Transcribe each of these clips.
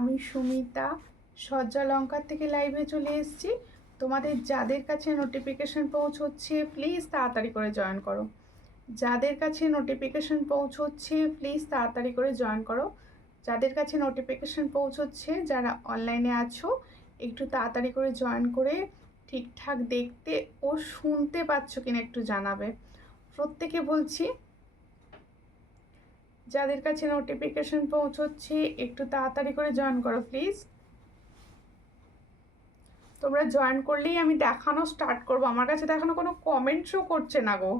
আমি সুমিতা সজ্জালঙ্কার থেকে লাইভে চলে এসেছি। তোমাদের যাদের কাছে নোটিফিকেশন পৌঁছচ্ছে প্লিজ তাড়াতাড়ি করে জয়েন করো। যাদের কাছে নোটিফিকেশন পৌঁছচ্ছে প্লিজ তাড়াতাড়ি করে জয়েন করো। যাদের কাছে নোটিফিকেশন পৌঁছচ্ছে, যারা অনলাইনে আছো, একটু তাড়াতাড়ি করে জয়েন করে ঠিকঠাক দেখতে ও শুনতে পাচ্ছ কিনা একটু জানাবে। প্রত্যেকে বলছি, যাদের কাছে নোটিফিকেশন পৌঁছচ্ছে একটু তাড়াতাড়ি করে জয়েন করো প্লিজ। তোমরা জয়েন করলেই আমি দেখানো স্টার্ট করব। আমার কাছে দেখানো কোনো কমেন্ট শো করছে না গো।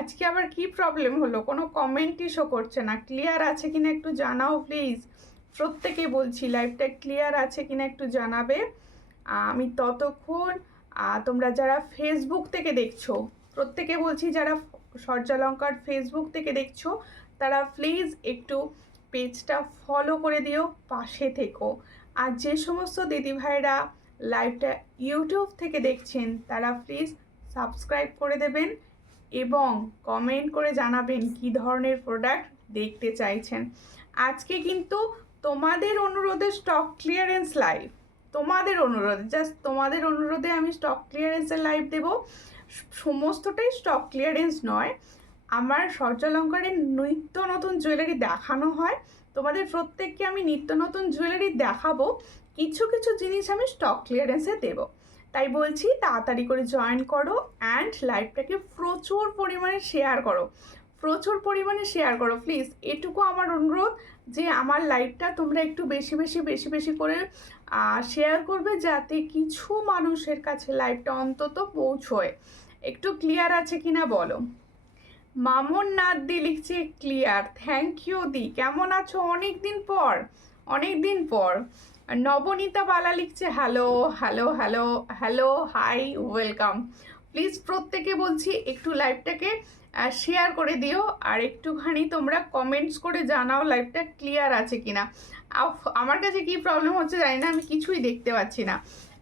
আজকে আবার কি প্রবলেম হলো, কোনো কমেন্টই শো করছে না। ক্লিয়ার আছে কিনা একটু জানাও প্লিজ। প্রত্যেকেই বলছি লাইভটা ক্লিয়ার আছে কিনা একটু জানাবে। আমি ততক্ষণ তোমরা যারা ফেসবুক থেকে দেখছো, প্রত্যেকে বলছি যারা সজ্জালঙ্কার ফেসবুক থেকে দেখছো তারা প্লিজ একটু পেজটা ফলো করে দিও, পাশে থেকো। আর যে সমস্ত দিদিভাইরা লাইভটা ইউটিউব থেকে দেখছেন তারা প্লিজ সাবস্ক্রাইব করে দেবেন এবং কমেন্ট করে জানাবেন কি ধরনের প্রোডাক্ট দেখতে চাইছেন। আজকে কিন্তু তোমাদের অনুরোধে স্টক ক্লিয়ারেন্স লাইভ, তোমাদের অনুরোধে, জাস্ট তোমাদের অনুরোধে আমি স্টক ক্লিয়ারেন্সের লাইভ দেব। সমস্তটাই স্টক ক্লিয়ারেন্স নয়, আমার সজ্জালঙ্কারের নিত্য নতুন জুয়েলারি দেখানো হয়। তোমাদের প্রত্যেককে আমি নিত্য নতুন জুয়েলারি দেখাবো, কিছু কিছু জিনিস আমি স্টক ক্লিয়ারেন্সে দেব। তাই বলছি তাড়াতাড়ি করে জয়েন করো অ্যান্ড লাইভটাকে প্রচুর পরিমাণে শেয়ার করো, প্রচুর পরিমাণে শেয়ার করো প্লিজ। এটুকু আমার অনুরোধ যে আমার লাইভটা তোমরা একটু বেশি বেশি বেশি বেশি করে শেয়ার করবে, যাতে কিছু মানুষের কাছে লাইভটা অন্তত পৌঁছয়। একটু ক্লিয়ার আছে কিনা বলো। মামুন নাথ দি লিখছে ক্লিয়ার, থ্যাংক ইউ দি। কেমন আছো? অনেক দিন পর, অনেক দিন পর। নবনীতা বালা লিখছে hello hello hello hello, hi, welcome. Please প্রত্যেকে বলছি একটু লাইভটাকে শেয়ার করে দিও আর একটুখানি তোমরা কমেন্টস করে জানাও লাইভটা ক্লিয়ার আছে কিনা। আমার কাছে কি প্রবলেম হচ্ছে জানি না, আমি কিছুই দেখতে পাচ্ছি না,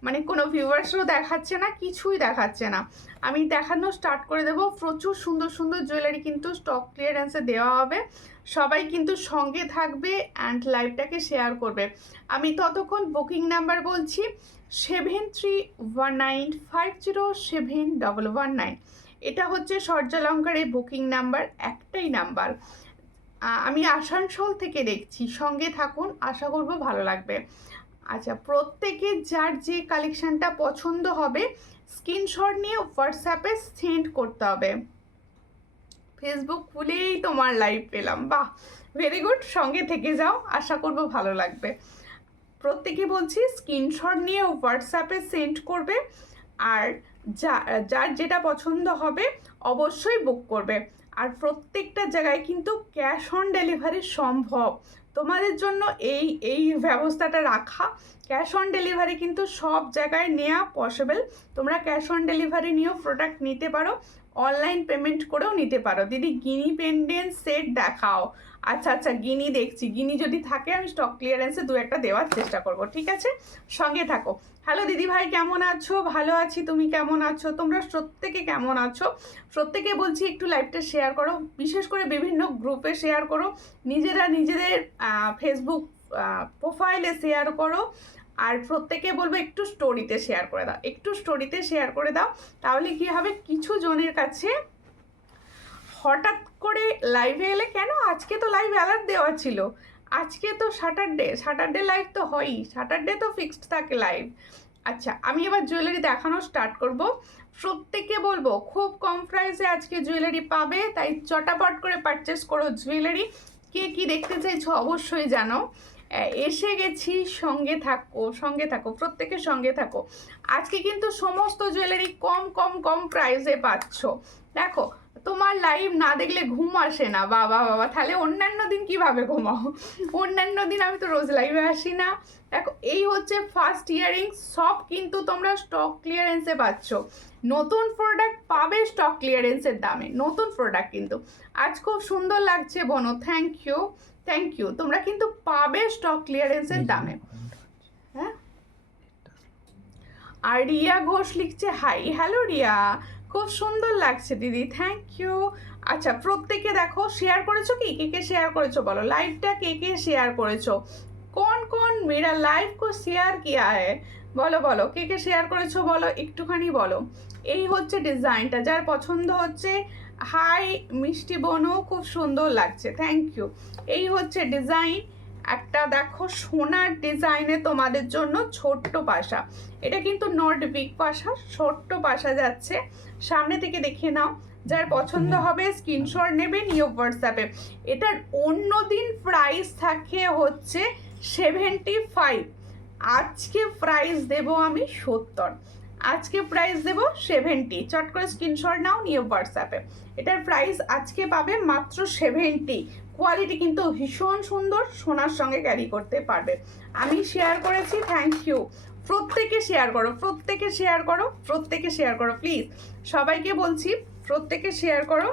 মানে কোনো ভিউয়ার্সও দেখাচ্ছে না, কিছুই দেখাচ্ছে না। আমি দেখানো স্টার্ট করে দেব। প্রচুর সুন্দর সুন্দর জুয়েলারি কিন্তু স্টক ক্লিয়ারেন্সে দেওয়া হবে। সবাই কিন্তু সঙ্গে থাকবে অ্যান্ড লাইভটাকে শেয়ার করবে। আমি ততক্ষণ বুকিং নাম্বার বলছি 7319507119। এটা হচ্ছে সজ্জালঙ্কারের বুকিং নাম্বার, একটাই নাম্বার। আমি আসানসোল থেকে দেখছি, সঙ্গে থাকুন, আশা করব ভালো লাগবে। আচ্ছা, প্রত্যেকে যার যে কালেকশানটা পছন্দ হবে স্ক্রিনশট নিয়ে হোয়াটসঅ্যাপে সেন্ড করতে হবে। ফেসবুক খুলেই তোমার লাইভ পেলাম, বাহ, ভেরি গুড। সঙ্গে থেকে যাও, আশা করব ভালো লাগবে। প্রত্যেকে বলছি স্ক্রিনশট নিয়ে হোয়াটসঅ্যাপে সেন্ড করবে আর যার যেটা পছন্দ হবে অবশ্যই বুক করবে। আর প্রত্যেকটা জায়গায় কিন্তু ক্যাশ অন ডেলিভারি সম্ভব, তোমাদের জন্য এই এই ব্যবস্থাটা রাখা। ক্যাশ অন ডেলিভারি কিন্তু সব জায়গায় নেওয়া পসিবল। তোমরা ক্যাশ অন ডেলিভারি নিয়েও প্রোডাক্ট নিতে পারো, অনলাইন পেমেন্ট করেও নিতে পারো। দিদি গিনি পেন্ডেন্ট সেট দেখাও। আচ্ছা আচ্ছা, গিনি দেখছি, গিনি যদি থাকে আমি স্টক ক্লিয়ারেন্সে দু একটা দেওয়ার চেষ্টা করব, ঠিক আছে? সঙ্গে থাকো। হ্যালো দিদি ভাই, কেমন আছো? ভালো আছি, তুমি কেমন আছো? তোমরা প্রত্যেকে কেমন আছো? প্রত্যেকে বলছি একটু লাইভটা শেয়ার করো, বিশেষ করে বিভিন্ন গ্রুপে শেয়ার করো, নিজেরা নিজেদের ফেসবুক প্রোফাইলে শেয়ার করো। আর প্রত্যেকে বলবো একটু স্টোরিতে শেয়ার করে দাও, একটু স্টোরিতে শেয়ার করে দাও। তাহলে কি হবে, কিছু জনের কাছে হঠাৎ করে লাইভে এলে, কেন আজকে তো লাইভ অ্যালার্ট দেওয়া ছিল, আজকে তো স্যাটারডে লাইভ তো হয়ই, স্যাটারডে তো ফিক্সড থাকে লাইভ। আচ্ছা, আমি এবার জুয়েলারি দেখানো স্টার্ট করব। প্রত্যেকে বলবো খুব কম প্রাইসে আজকে জুয়েলারি পাবে, তাই চটাপট করে পারচেস করো জুয়েলারি। কে কি দেখতে চাইছো অবশ্যই জানো। এসে গেছি, সঙ্গে থাকো, সঙ্গে থাকো, প্রত্যেকের সঙ্গে থাকো। আজকে কিন্তু সমস্ত জুয়েলারি কম কম কম প্রাইসে পাচ্ছ। দেখো, তোমার লাইভ না দেখলে ঘুম আসে না, বাবা বাবা, তাহলে অন্যান্য দিন কিভাবে ঘুমাও? অন্যান্য দিন আমি তো রোজ লাইভে আসি না। দেখো, এই হচ্ছে ফার্স্ট ইয়ারিং, সব কিন্তু তোমরা স্টক ক্লিয়ারেন্সে পাচ্ছ। নতুন প্রোডাক্ট পাবে স্টক ক্লিয়ারেন্সের দামে, নতুন প্রোডাক্ট কিন্তু। আজ খুব সুন্দর লাগছে বনো, থ্যাংক ইউ, থ্যাংক ইউ। তোমরা কিন্তু পাবে স্টক ক্লিয়ারেন্সের দামে। হ্যাঁ, আর রিয়া ঘোষ লিখছে হাই, হ্যালো রিয়া, খুব সুন্দর লাগছে দিদি, থ্যাংক ইউ। আচ্ছা, প্রত্যেকে দেখো শেয়ার করেছো, কি কে কে শেয়ার করেছো বলো, লাইভটা কে কে শেয়ার করেছো, কোন কোন मेरा लाइव को शेयर किया है? বলো বলো, কে কে শেয়ার করেছো বলো, একটুখানি বলো। এই হচ্ছে ডিজাইনটা, যার পছন্দ হচ্ছে হাই মিষ্টি বোনও, খুব সুন্দর লাগছে, থ্যাংক ইউ। এই হচ্ছে ডিজাইন একটা, দেখো সোনার ডিজাইনে তোমাদের জন্য ছোট্ট পাশা। এটা কিন্তু নট বিগ পাশা, ছোট্ট পাশা যাচ্ছে। সামনে থেকে দেখে নাও, যার পছন্দ হবে স্ক্রিনশট নেবে, নিয়ে হোয়াটসঅ্যাপে। এটার অন্য দিন প্রাইস থাকে হচ্ছে 75, আজকে প্রাইস দেব আমি 70, আজকে প্রাইস দেব 70। চট করে স্ক্রিনশট নাও, নিয়ে হোয়াটসঅ্যাপে। এটার প্রাইস আজকে পাবে মাত্র 70। কোয়ালিটি কিন্তু ভীষণ সুন্দর, সোনার সঙ্গে ক্যারি করতে পারবে। আমি শেয়ার করেছি, থ্যাংক ইউ। প্রত্যেকে শেয়ার করো, প্রত্যেকে শেয়ার করো, প্রত্যেকে শেয়ার করো প্লিজ, সবাইকে বলছি প্রত্যেকে শেয়ার করো,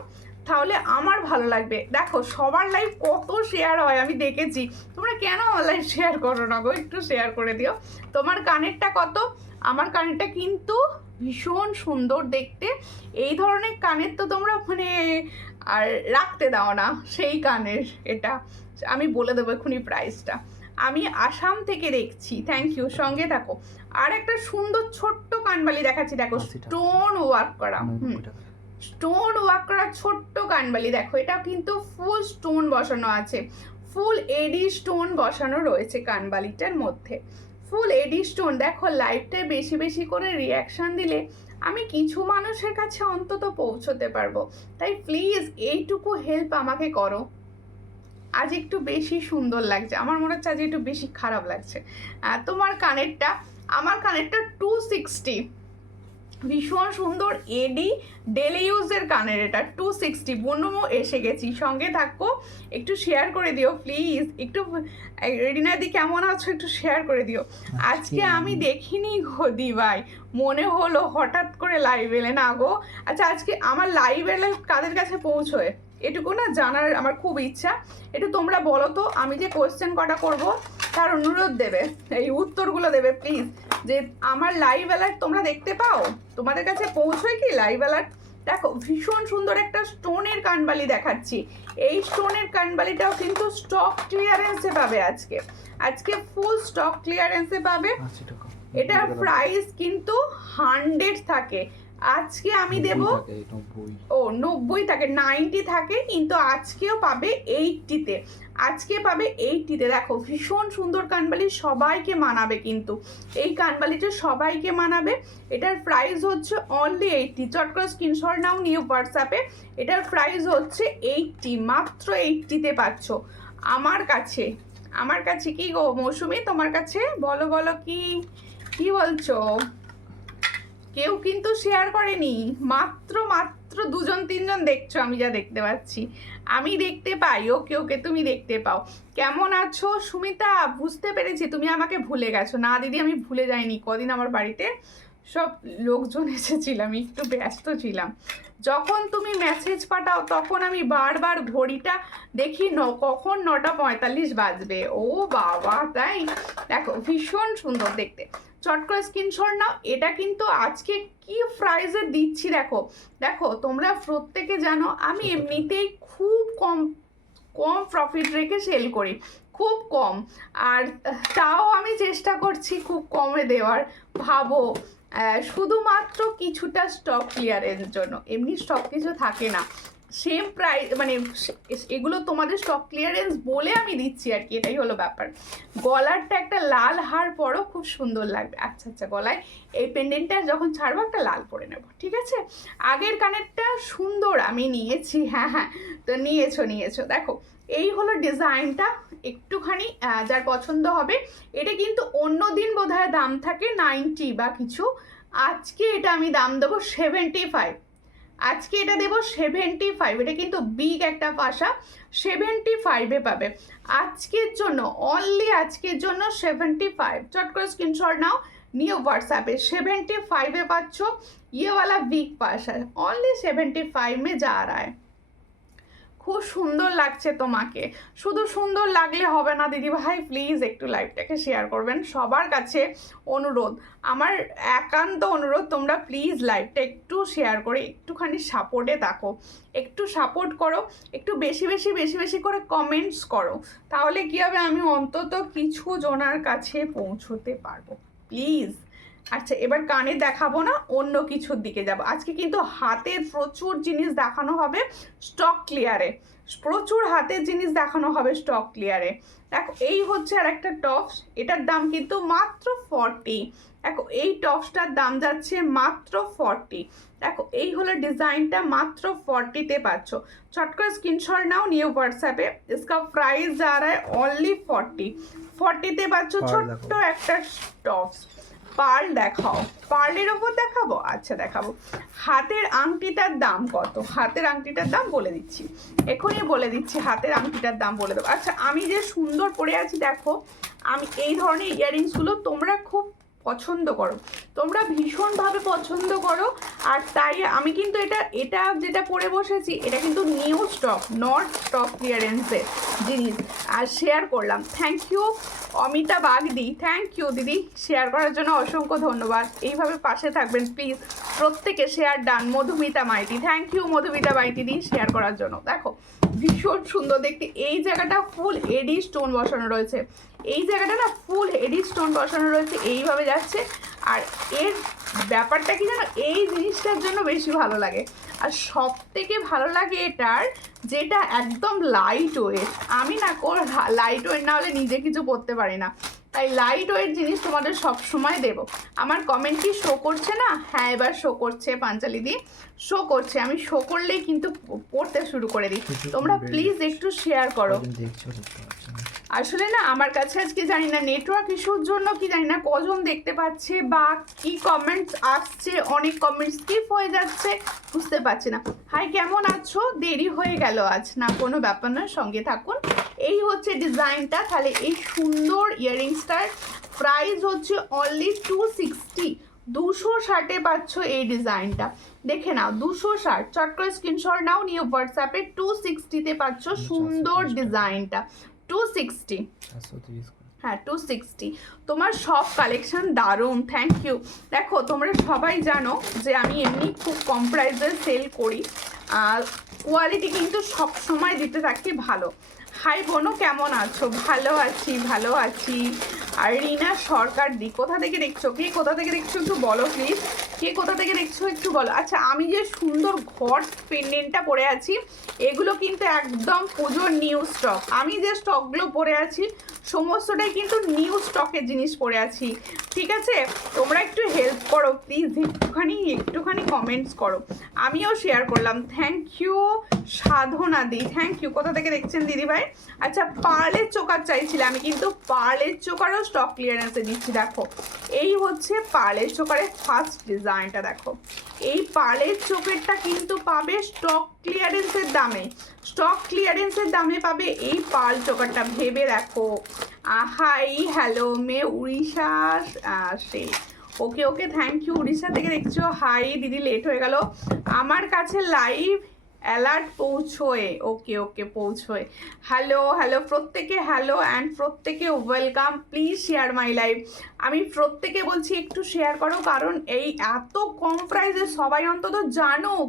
তাহলে আমার ভালো লাগবে। দেখো সবার লাইভ কত শেয়ার হয় আমি দেখেছি, তোমরা কেন অনলাইন শেয়ার করো না গো, একটু শেয়ার করে দিও। তোমার কানেরটা কত? আমার কানেরটা কিন্তু ভীষণ সুন্দর দেখতে। এই ধরনের কানের তো তোমরা মানে আর রাখতে দাও না, সেই কানের এটা। আমি বলে দেবো এক্ষুনি প্রাইসটা। আমি আসাম থেকে দেখছি, থ্যাংক ইউ, সঙ্গে থাকো। আর একটা সুন্দর ছোট্ট কানবালি দেখাচ্ছি, দেখো স্টোন ওয়ার্ক করা, স্টোন ওয়ার্ক করা ছোট্ট কানবালি। দেখো এটা কিন্তু ফুল স্টোন বসানো আছে, ফুল এডি স্টোন বসানো রয়েছে কানবালিটার মধ্যে, ফুল এডি স্টোন। দেখো লাইভটায় বেশি বেশি করে রিয়াকশান দিলে আমি কিছু মানুষের কাছে অন্তত পৌঁছতে পারবো, তাই প্লিজ এইটুকু হেল্প আমাকে করো। আজ একটু বেশি সুন্দর লাগছে, আমার মনে হচ্ছে আজ একটু বেশি খারাপ লাগছে। তোমার কানেরটা, আমার কানেরটা 260, ভীষণ সুন্দর এডি ডেলি ইউজের কানের, এটা 260। বনুমো এসে গেছি, সঙ্গে থাকো, একটু শেয়ার করে দিও প্লিজ। একটু রিনাদি কেমন আছো, একটু শেয়ার করে দিও। আজকে আমি দেখিনি গদি ভাই, মনে হলো হঠাৎ করে লাইভ এলে না গো। আচ্ছা আজকে আমার লাইভ এলে কাদের কাছে পৌঁছয় এটুকু না জানার আমার খুব ইচ্ছা। একটু তোমরা বলো তো, আমি যে কোয়েশ্চেন কটা করবো তার অনুরোধ দেবে, এই উত্তরগুলো দেবে প্লিজ, যে আমার লাইভ অ্যালার্ট তোমরা দেখতে পাও, তোমাদের কাছে পৌঁছয় কি লাইভ অ্যালার্ট? দেখো ভীষণ সুন্দর একটা স্টোনের কানবালি দেখাচ্ছি। এই স্টোনের কানবালিটাও কিন্তু স্টক ক্লিয়ারেন্সে পাবে আজকে, আজকে ফুল স্টক ক্লিয়ারেন্সে পাবে। এটার প্রাইস কিন্তু 100 থাকে, আজকে আমি দেব 90 থাকে, 90 থাকে, কিন্তু আজকেও পাবে 80-তে, আজকে পাবে 80-তে। দেখো ভীষণ সুন্দর কানবালি, সবাইকে মানাবে কিন্তু এই কানবালিটা, সবাইকে মানাবে। এটার প্রাইস হচ্ছে অনলি 80। চট করে স্ক্রিনশট নাও, নিয়ে হোয়াটসঅ্যাপে। এটার প্রাইস হচ্ছে 80, মাত্র 80-তে পাচ্ছ আমার কাছে। আমার কাছে কি গো মৌসুমি, তোমার কাছে বলো বলো, কি বলছো? কেউ কিন্তু শেয়ার করেনি, মাত্র 2জন 3জন দেখছো, আমি যা দেখতে পাচ্ছি, আমি দেখতে পাই। ওকে ওকে, তুমি দেখতে পাও। কেমন আছো সুমিতা? বুঝতে পেরেছি তুমি আমাকে ভুলে গেছো। না দিদি, আমি ভুলে যাইনি, কদিন আমার বাড়িতে সব লোকজন এসেছিলাম, একটু ব্যস্ত ছিলাম। যখন তুমি মেসেজ পাঠাও তখন আমি বারবার ঘড়িটা দেখি, কখন 9:45 বাজবে। ও বাবা, তাই? দেখো ভীষণ সুন্দর দেখতে, চট করে স্ক্রিনশট নাও। এটা কিন্তু আজকে কি প্রাইসে দিচ্ছি দেখো, দেখো তোমরা প্রত্যেকে জানো আমি এমনিতেই খুব কম প্রফিট রেখে সেল করি, খুব কম, আর তাও আমি চেষ্টা করছি খুব কমে দেওয়ার। ভাবো শুধুমাত্র কিছুটা স্টক ক্লিয়ারের জন্য, এমনি স্টক কিছু থাকে না, সেম প্রাইস, মানে এগুলো তোমাদের স্টক ক্লিয়ারেন্স বলে আমি দিচ্ছি আর কি, এটাই হলো ব্যাপার। গলারটা একটা লাল হার পরো, খুব সুন্দর লাগবে। আচ্ছা আচ্ছা, গলায় এই পেন্ডেন্টটা যখন ছাড়বো একটা লাল পরে নেব, ঠিক আছে? আগের কানেরটা সুন্দর আমি নিয়েছি, হ্যাঁ, তো নিয়েছো। দেখো এই হলো ডিজাইনটা, একটুখানি যার পছন্দ হবে। এটা কিন্তু অন্য দিন বোধহয় দাম থাকে 90 বা কিছু, আজকে এটা আমি দাম দেবো 75, আজকে এটা দেবো 75। এটা কিন্তু বিগ একটা পাশা, 75-এ পাবে আজকের জন্য, অনলি আজকের জন্য 75। চট করে স্ক্রিনশট নাও, নিয়ে হোয়াটসঅ্যাপে। 75-এ পাচ্ছ ये वाला बिग पाशा, ओनली 75 में जा रहा है। খুব সুন্দর লাগছে তোমাকে। শুধু সুন্দর লাগলে হবে না দিদি ভাই, প্লিজ একটু লাইভটাকে শেয়ার করবেন। সবার কাছে অনুরোধ, আমার একান্ত অনুরোধ, তোমরা প্লিজ লাইভটা একটু শেয়ার করে একটুখানি সাপোর্টে থাকো, একটু সাপোর্ট করো, একটু বেশি বেশি বেশি বেশি করে কমেন্টস করো, তাহলে কী হবে, আমি অন্তত কিছু জনার কাছে পৌঁছতে পারবো, প্লিজ। আচ্ছা, এবার কানে দেখাবো না, অন্য কিছুর দিকে যাব। আজকে কিন্তু হাতের প্রচুর জিনিস দেখানো হবে স্টক ক্লিয়ারে, প্রচুর হাতের জিনিস দেখানো হবে স্টক ক্লিয়ারে। দেখো এই হচ্ছে আর একটা টপস, এটার দাম কিন্তু মাত্র 40। দেখো এই টপসটার দাম যাচ্ছে মাত্র 40। দেখো এই হলো ডিজাইনটা, মাত্র 40-তে পাচ্ছ। চট করে স্ক্রিনশট নাও, নিউ হোয়াটসঅ্যাপে। इसका प्राइस जा रहा है ओनली 40-তে পাচ্ছ ছোট্ট একটা টপস। পার্ল দেখাও, পার্লের ওপর দেখাবো, আচ্ছা দেখাবো। হাতের আংটিটার দাম কত, হাতের আংটিটার দাম বলে দিচ্ছি, এখনই বলে দিচ্ছি, হাতের আংটিটার দাম বলে দেবো। আচ্ছা, আমি যে সুন্দর পরে আছি দেখো, আমি এই ধরনের ইয়াররিংসগুলো তোমরা খুব পছন্দ করো, তোমরা ভীষণভাবে পছন্দ করো, আর তাই আমি কিন্তু এটা যেটা পরে বসেছি এটা কিন্তু নিউ স্টক, নট স্টক ক্লিয়ারেন্সের জিনিস, আর শেয়ার করলাম। Thank you Amita Bagdi, thank you দিদি, শেয়ার করার জন্য অসংখ্য ধন্যবাদ। এইভাবে পাশে থাকবেন প্লিজ প্রত্যেকে, share done. Madhumita Maiti, thank you Madhumita Maiti দি শেয়ার করার জন্য। দেখো ভীষণ সুন্দর দেখতে, এই জায়গাটা ফুল এডি স্টোন বসানো রয়েছে, এই জায়গাটা না ফুল এডি স্টোন বসানো রয়েছে, এইভাবে যাচ্ছে। আর এর ব্যাপারটা কি জানো, এই জিনিসটার জন্য বেশি ভালো লাগে, আর সব থেকে ভালো লাগে এটার যেটা একদম লাইট ওয়েট। আমি না লাইট ওয়েট না হলে নিজে কিছু করতে পারি না, তাই লাইট ওয়েট জিনিস তোমাদের সব সময় দেবো। আমার কমেন্ট কি শো করছে না? হ্যাঁ এবার শো করছে পাঞ্চালি দি, শো করছে। আমি শো করলেই কিন্তু পড়তে শুরু করে দিই, তোমরা প্লিজ একটু শেয়ার করো। আসলে না আমার কাছে আজকে জানি না নেটওয়ার্ক ইস্যুর জন্য কি জানি না কজন দেখতে পাচ্ছে বা কি কমেন্টস আসছে, অনেক কমেন্টস স্কিপ হয়ে যাচ্ছে, বুঝতে পারছি না। হাই কেমন আছো? দেরি হয়ে গেল আজ, না কোনো ব্যাপার না, সঙ্গে থাকুন। এই হচ্ছে ডিজাইনটা, তাহলে এই সুন্দর ইয়াররিংসটার প্রাইস হচ্ছে অনলি 260, 260-এ পাচ্ছ এই ডিজাইনটা, দেখে নাও 260। চট করে স্ক্রিনশট নাও, নিয়ে হোয়াটসঅ্যাপে 260-তে পাচ্ছ সুন্দর ডিজাইনটা, 260। হ্যাঁ 260। তোমার সব কালেকশন দারুণ, থ্যাংক ইউ। দেখো তোমরা সবাই জানো যে আমি এমনি খুব কম প্রাইসে সেল করি, আর কোয়ালিটি কিন্তু সব সময় দিতে থাকি ভালো। হাই বোনো কেমন আছো? ভালো আছি, ভালো আছি। আর রিনা সরকার দি, কোথা থেকে দেখছো, কে কোথা থেকে দেখছো একটু বলো প্লিজ, কে কোথা থেকে দেখছো একটু বলো। আচ্ছা, আমি যে সুন্দর ঘট পেন্ডেন্টটা পরে আছি এগুলো কিন্তু একদম পুজোর নিউ স্টক, আমি যে স্টকগুলো পরে আছি সমস্তটাই কিন্তু নিউ স্টকের জিনিস পরে আছি, ঠিক আছে? তোমরা একটু হেল্প করো প্লিজ, একটুখানি কমেন্টস করো, আমিও শেয়ার করলাম। থ্যাংক ইউ সাধনা দি, থ্যাংক ইউ। কোথা থেকে দেখছেন দিদি ভাই? আচ্ছা, পার্লের চোকার চাইছিলে, আমি কিন্তু পার্লের চোকারও স্টক ক্লিয়ারেন্সে দিচ্ছি। দেখো এই হচ্ছে পার্লের চোকারের ফার্স্ট ডিজাইনটা, দেখো এই পার্লের চোকারটা কিন্তু পাবে স্টক ক্লিয়ারেন্সের দামে, স্টক ক্লিয়ারেন্সের দামে পাবে এই পার্ল চোকারটা, ভেবে দেখো। হাই হ্যালো মে উড়িষ্যা সে, okay okay thank you, Orissa থেকে দেখছো। হাই দিদি, লেট হয়ে গেল, আমার কাছে লাইভ অ্যালার্ট পৌঁছোয়, ওকে ওকে পৌঁছোয়। হ্যালো হ্যালো প্রত্যেকে, হ্যালো অ্যান্ড প্রত্যেকে welcome, please share my live. আমি প্রত্যেকে বলছি একটু শেয়ার করো, কারণ এই এত কম প্রাইসে সবাই অন্তত জানুক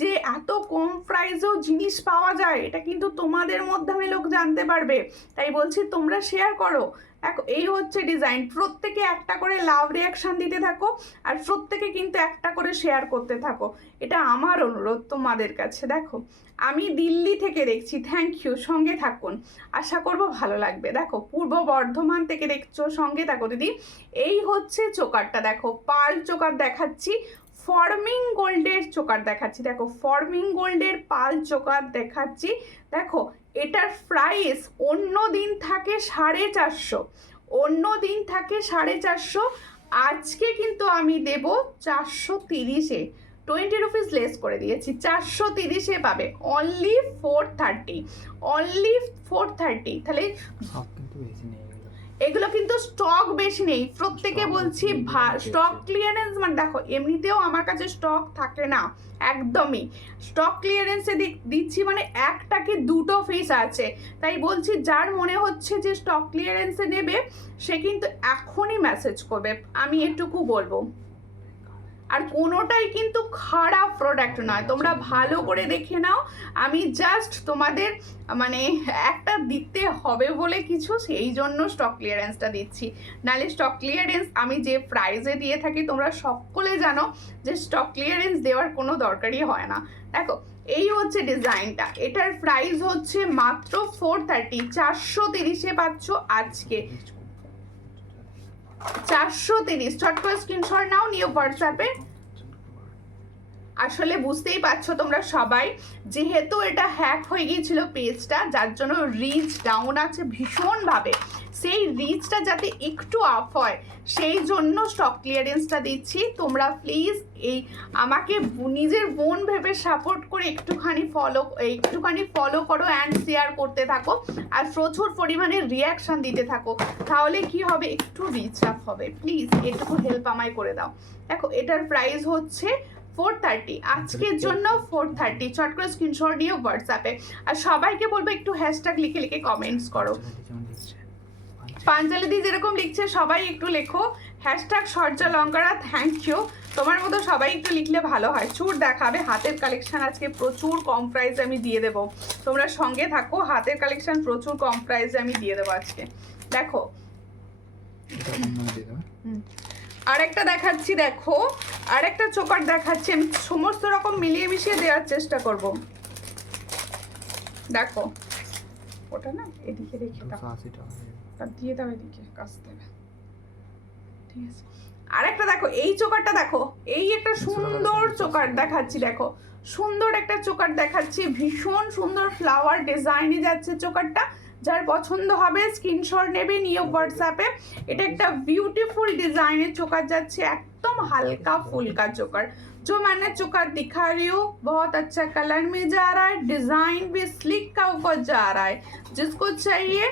যে এত কম প্রাইসেও জিনিস পাওয়া যায়, এটা কিন্তু তোমাদের মাধ্যমে লোক জানতে পারবে, তাই বলছি তোমরা শেয়ার করো। দেখো এই হচ্ছে ডিজাইন, প্রত্যেকে একটা করে লাভ রিয়াকশান দিতে থাকো, আর প্রত্যেকে কিন্তু একটা করে শেয়ার করতে থাকো, এটা আমার অনুরোধ তোমাদের কাছে। দেখো আমি দিল্লি থেকে দেখছি, থ্যাংক ইউ, সঙ্গে থাকুন, আশা করব ভালো লাগবে। দেখো পূর্ব বর্ধমান থেকে দেখছো, সঙ্গে থাকো দিদি। এই হচ্ছে চোকারটা, দেখো পার্ল চোকার দেখাচ্ছি, ফর্মিং গোল্ডের চোকার দেখাচ্ছি, দেখো ফর্মিং গোল্ডের পার্ল চোকার দেখাচ্ছি। দেখো এটার প্রাইস অন্য দিন থাকে 450, অন্য দিন থাকে 450, আজকে কিন্তু আমি দেব 430-এ, 20 রুপিস লেস করে দিয়েছি, 430-এ পাবে, অনলি 430, অনলি 430। তাহলে এগুলো কিন্তু স্টক বেশি নেই, প্রত্যেকে বলছি স্টক ক্লিয়ারেন্স, মানে দেখো এমনিতেও আমার কাছে স্টক থাকে না একদমই, স্টক ক্লিয়ারেন্সে দিচ্ছি মানে একটা কি দুটো পিস আছে, তাই বলছি যার মনে হচ্ছে যে স্টক ক্লিয়ারেন্সে নেবে সে কিন্তু এখনই মেসেজ করবে, আমি এটুকু বলবো। আর কোনোটাই কিন্তু খারাপ প্রোডাক্ট নয়, তোমরা ভালো করে দেখে নাও, আমি জাস্ট তোমাদের মানে একটা দিতে হবে বলে কিছু সেই জন্য স্টক ক্লিয়ারেন্সটা দিচ্ছি, নাহলে স্টক ক্লিয়ারেন্স আমি যে প্রাইসে দিয়ে থাকি তোমরা সকলে জানো যে স্টক ক্লিয়ারেন্স দেওয়ার কোনো দরকারই হয় না। দেখো এই হচ্ছে ডিজাইনটা, এটার প্রাইস হচ্ছে মাত্র 430, 430-এ পাচ্ছ আজকে, 430। চট করে স্ক্রিনশট নাও, নিয়ে হোয়াটসঅ্যাপে। আসলে বুঝতেই পারছো তোমরা সবাই, যেহেতু এটা হ্যাক হয়ে গিয়েছিল পেজটা, যার জন্য রিচ ডাউন আছে ভীষণভাবে, সেই রিচটা যাতে একটু আপ হয় সেই জন্য স্টক ক্লিয়ারেন্সটা দিচ্ছি। তোমরা প্লিজ এই আমাকে নিজের বোন ভেবে সাপোর্ট করে একটুখানি ফলো করো অ্যান্ড শেয়ার করতে থাকো, আর প্রচুর পরিমাণে রিয়াকশান দিতে থাকো, তাহলে কি হবে একটু রিচ আপ হবে, প্লিজ এটুকু হেল্প আমায় করে দাও। দেখো এটার প্রাইস হচ্ছে 430, আজকের জন্য 430। চট করে স্ক্রিনশট নিয়ে হোয়াটসঅ্যাপে, আর সবাইকে বলবো একটু হ্যাশট্যাগ লিখে লিখে কমেন্টস করো। পাঞ্জালি দি যেরকম লিখছে সবাই একটু লেখো হ্যাশট্যাগ সর্যালঙ্কারা, থ্যাংক ইউ। তোমার মতো সবাই একটু লিখলে ভালো হয়। চুর দেখাবে, হাতের কালেকশন আজকে প্রচুর কম প্রাইসে আমি দিয়ে দেবো, তোমরা সঙ্গে থাকো, হাতের কালেকশন প্রচুর কম প্রাইসে আমি দিয়ে দেবো আজকে। দেখো আরেকটা দেখাচ্ছি, দেখো আরেকটা চোকার দেখাচ্ছি, আমি সমস্ত রকম মিলিয়ে মিশিয়ে দেওয়ার চেষ্টা করব। দেখো ওটা না এদিকে রেখে দাও, দিয়ে দাও এদিকে কাছ থেকে, ঠিক আছে। আরেকটা দেখো এই চোকারটা, দেখো এই একটা সুন্দর চোকার দেখাচ্ছি, দেখো সুন্দর একটা চোকার দেখাচ্ছি, ভীষণ সুন্দর ফ্লাওয়ার ডিজাইনে যাচ্ছে চোকারটা, যার পছন্দ হবে স্ক্রিনশট নেবে, নিয়ে হোয়াটসঅ্যাপে। এটা একটা বিউটিফुल डिजाइनर चोकर যাচ্ছে, एकदम हल्का फुल्का चोकर, जो मैंने चोकर दिखा रही हूँ बहुत अच्छा कलर में जा रहा है, डिजाइन भी स्लिक का ऊपर जा रहा है, जिसको चाहिए